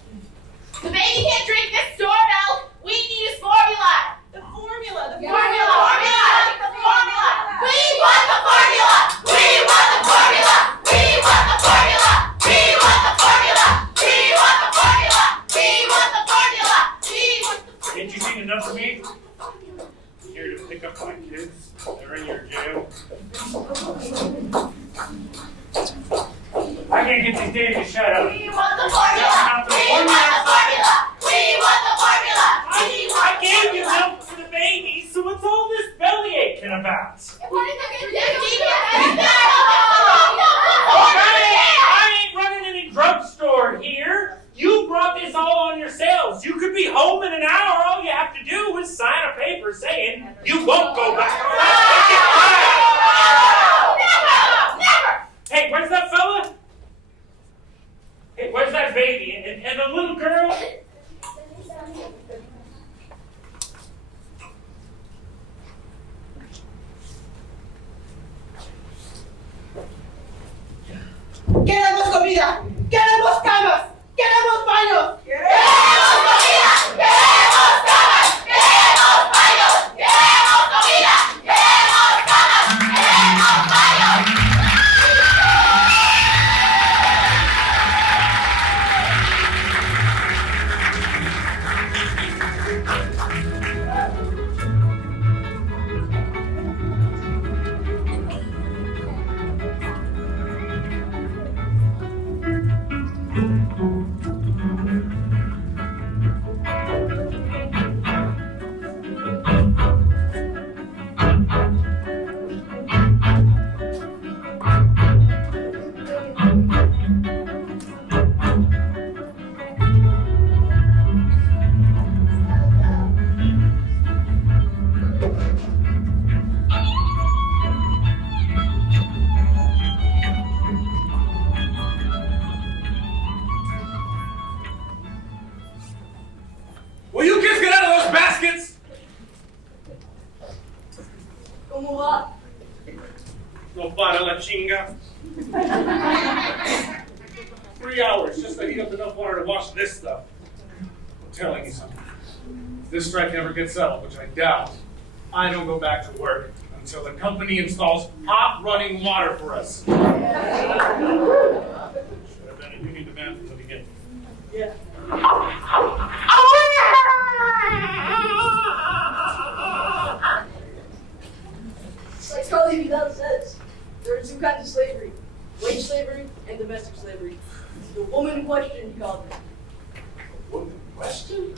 The baby can't drink this store milk. We need his formula. The formula. The formula. The formula. We want the formula. We want the formula. We want the formula. We want the formula. We want the formula. We want the formula. We want the formula. Ain't you seen enough of me? I'm here to pick up my kids. They're in your jail. I can't get these days to shut up. We want the formula. We want the formula. We want the formula. I gave you milk for the baby, so what's all this belly aching about? I ain't running any drugstore here. You brought this all on yourselves. You could be home in an hour. All you have to do is sign a paper saying you won't go back on that. Never! Hey, where's that fella? Hey, where's that baby? And the little girl? Queremos comida. Queremos camas. Queremos baños. Queremos comida. Queremos camas. Queremos baños. Queremos comida. Queremos camas. Queremos baños. Will you kids get out of those baskets? ¿Cómo va? No para la chinga. 3 hours just to heat up enough water to wash this stuff. I'm telling you something. If this strike ever gets settled, which I doubt, I don't go back to work until the company installs hot running water for us. Should have been a union demand from the beginning. Yeah. Like Charlie Vidal says, there are two kinds of slavery: wage slavery and domestic slavery. The woman in question, he called it. Woman in question?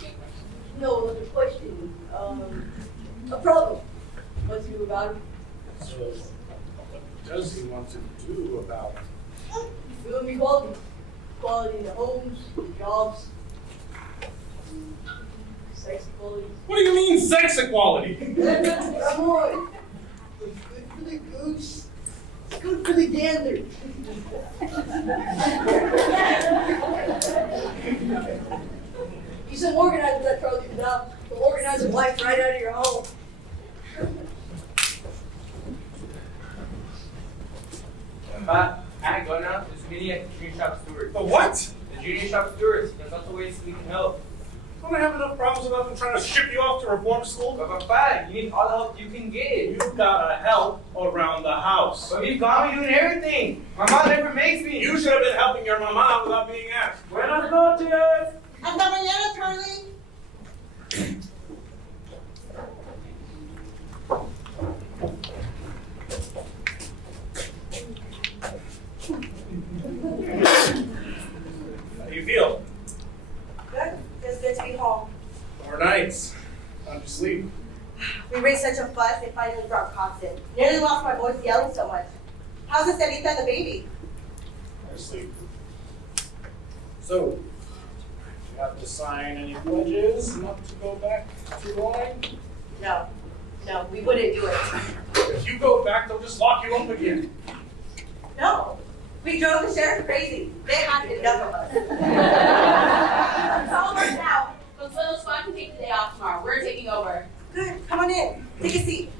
No, the question. A problem. What's new about it? So, what does he want to do about it? Women equality. Equality in the homes, the jobs. Sex equality. What do you mean, sex equality? Come on. It's good for the goose. It's good for the gander. You said organize with that Charlie Vidal. So organize a wife right out of your home. But I go now to this meeting at the junior shop stewards. The what? The junior shop stewards. There's lots of ways we can help. Don't I have enough problems enough in trying to ship you off to reform school? But fine, you need all the help you can get. You've gotta help around the house. But we've got me doing everything. My mom never makes me. You should have been helping your mama without being asked. Buenas noches. Hasta mañana, Charlie. to be home. More nights. Time to sleep. We raised such a fuss, they finally brought cops in. Nearly lost my voice yelling so much. How's the Sarita and the baby? They're asleep. So, do you have to sign any pledges not to go back to Roy? No, we wouldn't do it. If you go back, they'll just lock you up again. No, we drove the sheriff crazy. They had enough of us. It's all worked out. Consuelo Squad can take the day off tomorrow. We're taking over. Good, come on in. Take a seat.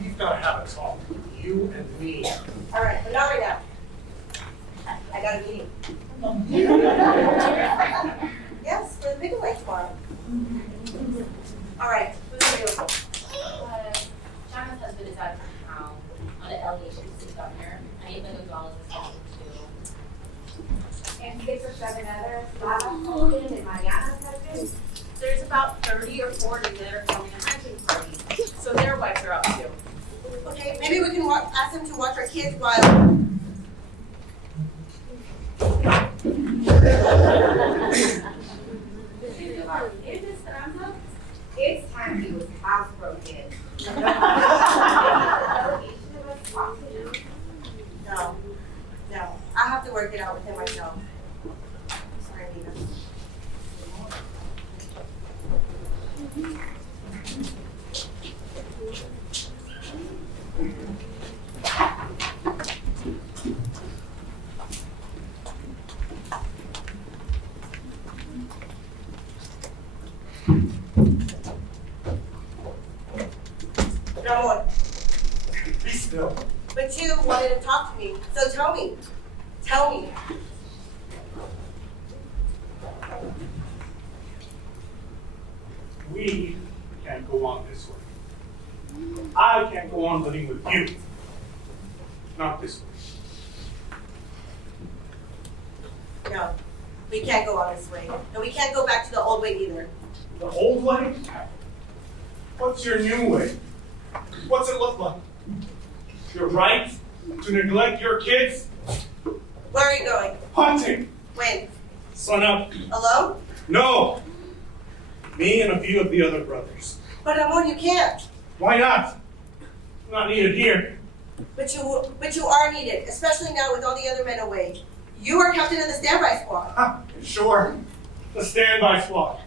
We've got to have a talk. You and me. All right, but not right now. I got a meeting. Yes, for the big light tomorrow. All right, who's available? China's husband is out of town on an allegation to city governor. I need $1 is talking to. And 6 or 7 others, Lava's husband and Mariana's husband. There's about 30 or 40 that are coming a hunting party, so their wives are out too. Okay, maybe we can ask them to watch our kids while. It's time he was housebroken. No, I have to work it out with him myself. Sorry, Nina. No more. Be still. But you wanted to talk to me, so tell me. Tell me. We can't go on this way. I can't go on living with you. Not this way. No, we can't go on this way. And we can't go back to the old way either. The old way? What's your new way? What's it look like? Your right to neglect your kids? Where are you going? Hunting. When? Sun up. Alone? No. Me and a few of the other brothers. But Ramon, you can't. Why not? I'm not needed here. But you are needed, especially now with all the other men away. You are captain of the standby squad. Sure. The standby squad.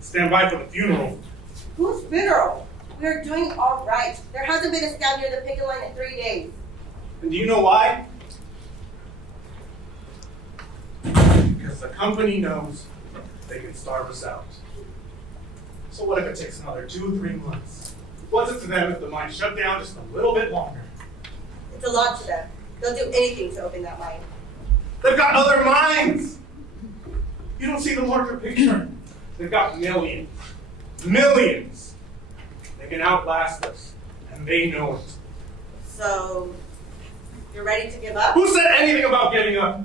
Stand by for the funeral. Whose funeral? We are doing all right. There hasn't been a stab near the picket line in 3 days. And do you know why? Because the company knows they can starve us out. So what if it takes another 2 or 3 months? What's it to them if the mine shut down just a little bit longer? It's a lot to them. They'll do anything to open that mine. They've got other mines! You don't see the larger picture. They've got millions. Millions! They can outlast us, and they know it. So, you're ready to give up? Who said anything about giving up?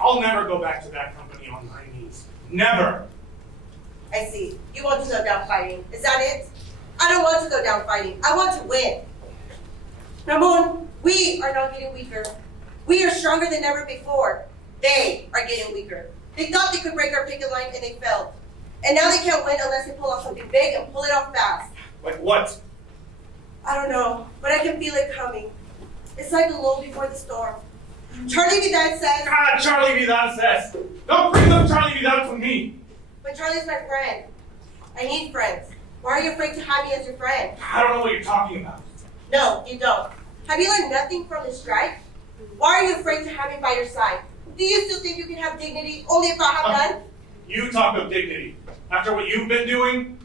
I'll never go back to that company on my knees. Never! I see. You want to go down fighting. Is that it? I don't want to go down fighting. I want to win. Ramon, we are not getting weaker. We are stronger than ever before. They are getting weaker. They thought they could break our picket line and they failed. And now they can't win unless they pull off something big and pull it off fast. Like what? I don't know, but I can feel it coming. It's like a lull before the storm. Charlie Vidal says... God, Charlie Vidal says! Don't bring up Charlie Vidal to me! But Charlie's my friend. I need friends. Why are you afraid to have me as your friend? I don't know what you're talking about. No, you don't. Have you learned nothing from the strike? Why are you afraid to have me by your side? Do you still think you can have dignity only if I have none? You talk of dignity. After what you've been doing?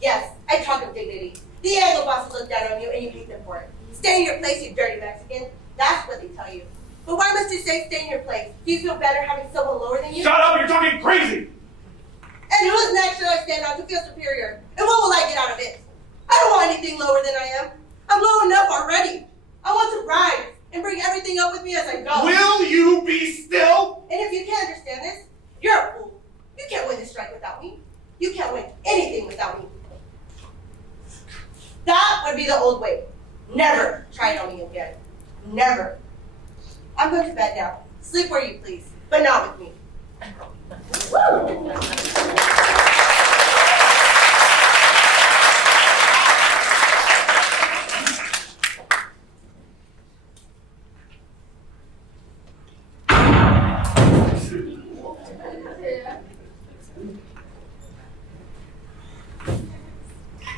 Yes, I talk of dignity. The Anglo bosses look down on you and you hate them for it. Stay in your place, you dirty Mexican. That's what they tell you. But why must you say stay in your place? Do you feel better having someone lower than you? Shut up, you're talking crazy! And whose neck should I stand on to feel superior? And what will I get out of it? I don't want anything lower than I am. I'm low enough already. I want to rise and bring everything up with me as I go. Will you be still? And if you can't understand this, you're a fool. You can't win this strike without me. You can't win anything without me. That would be the old way. Never try it on me again. Never. I'm going to bed now. Sleep where you please, but not with me.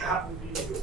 That would be good.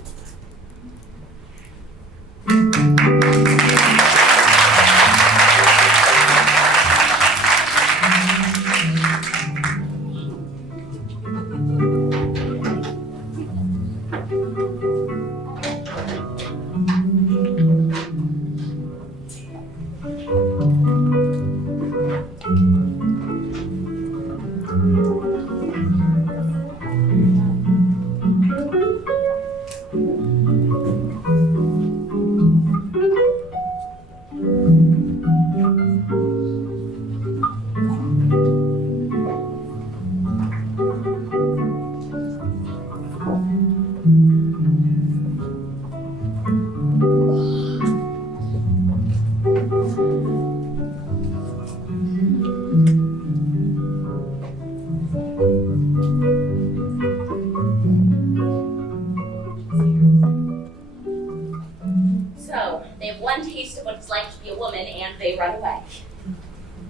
So, they have one taste of what it's like to be a woman and they run away.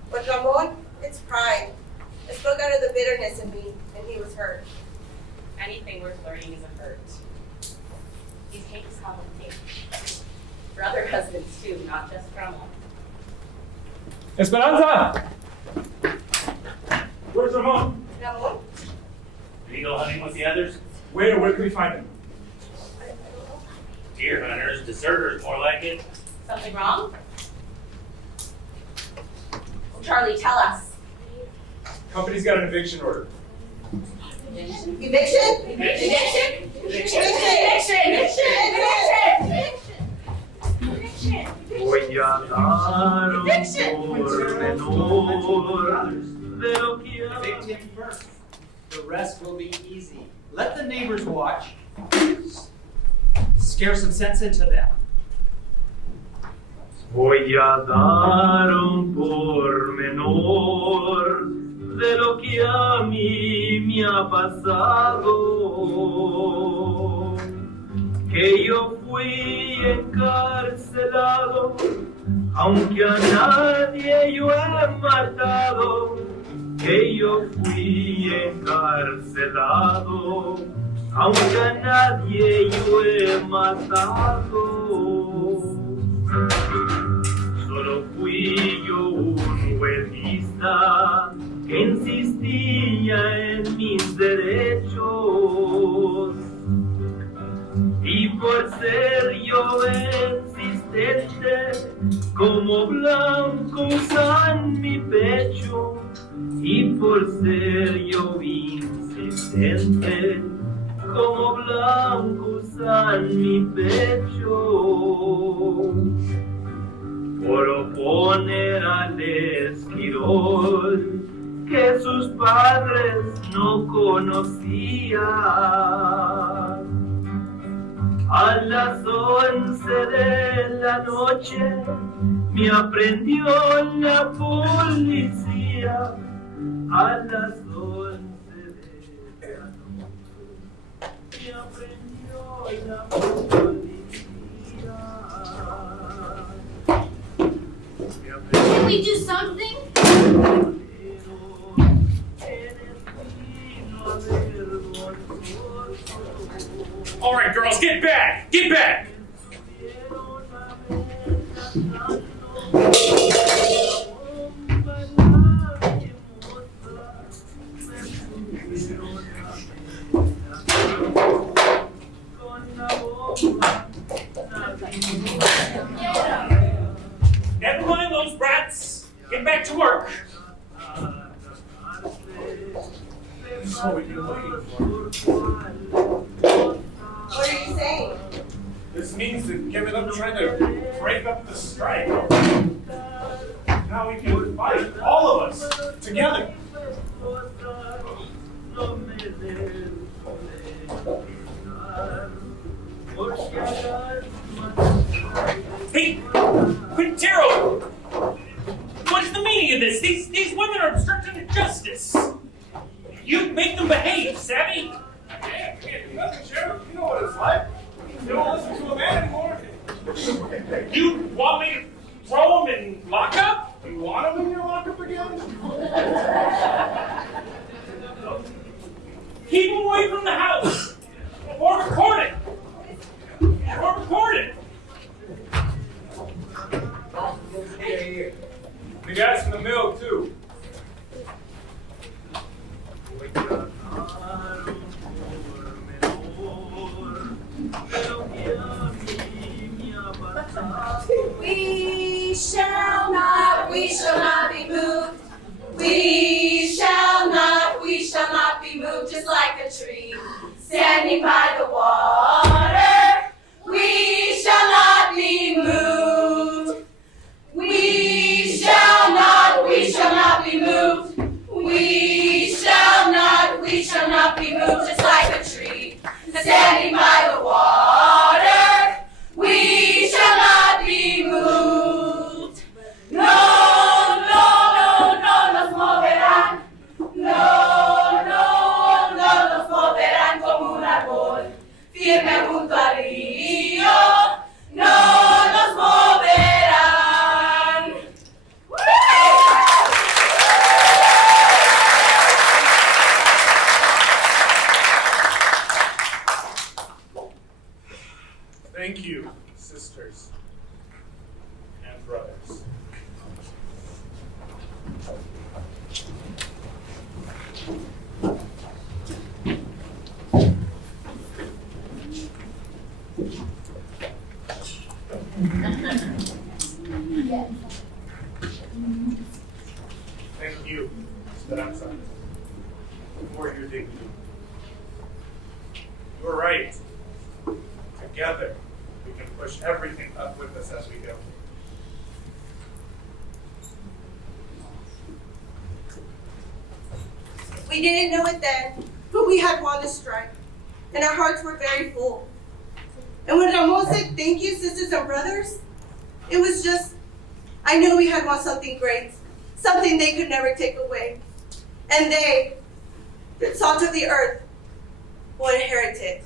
But Ramon, it's pride. It spoke out of the bitterness in me, and he was hurt. Anything worth learning is a hurt. These hate is common thing. For other husbands too, not just from one. Esperanza! Where's Ramon? Ramon? Did he go hunting with the others? Where can we find him? Deer hunters, deserters, more like it. Something wrong? Well, Charlie, tell us. Company's got an eviction order. Eviction? Eviction? Eviction? Voy a dar un pormenor de lo que Evict him first. The rest will be easy. Let the neighbors watch. Scare some sense into them. Voy a dar un pormenor de lo que a mí me ha pasado. Que yo fui encarcelado, aunque a nadie yo he matado. Que yo fui encarcelado, aunque a nadie yo he matado. Solo fui yo un huelguista que insistía en mis derechos. Y por ser yo insistente, como blanco usan mi pecho. Y por ser yo insistente, como blanco usan mi pecho. Por oponer al esquirol que sus padres no conocían. A las 11 de la noche me aprendió la policía. A las 11 de la noche me aprendió la policía. Can we do something? All right, girls, get back! Get back! Never mind those brats. Get back to work. This is what we've been waiting for. What are you saying? This means that giving up trying to break up the strike. Now we can fight, all of us, together. Hey, Quintero! What is the meaning any of this. These women are obstructing justice. You make them behave, savvy? Yeah, can't do nothing, Sheriff. You know what it's like. You don't listen to a man anymore. You want me to throw them in lockup? You want them in your lockup again? Keep them away from the house. Or record it. Or record it. The guys from the mill, too. We shall not be moved. We shall not be moved, just like a tree standing by the water. We shall not be moved. We shall not be moved. We shall not be moved, just like a tree standing by the water. We shall not be moved. No, nos moverán. No, nos moverán como un árbol firme junto al río. No nos moverán. Thank you, sisters and brothers. Thank you, Esperanza, for your dignity. You were right. Together, we can push everything up with us as we go. We didn't know it then, but we had won the strike, and our hearts were very full. And when Ramon said, "Thank you, sisters and brothers," it was just, I knew we had won something great, something they could never take away. And they, the salt of the earth, will inherit it.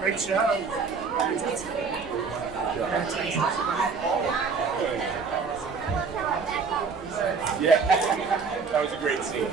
Great show. Yeah, that was a great scene.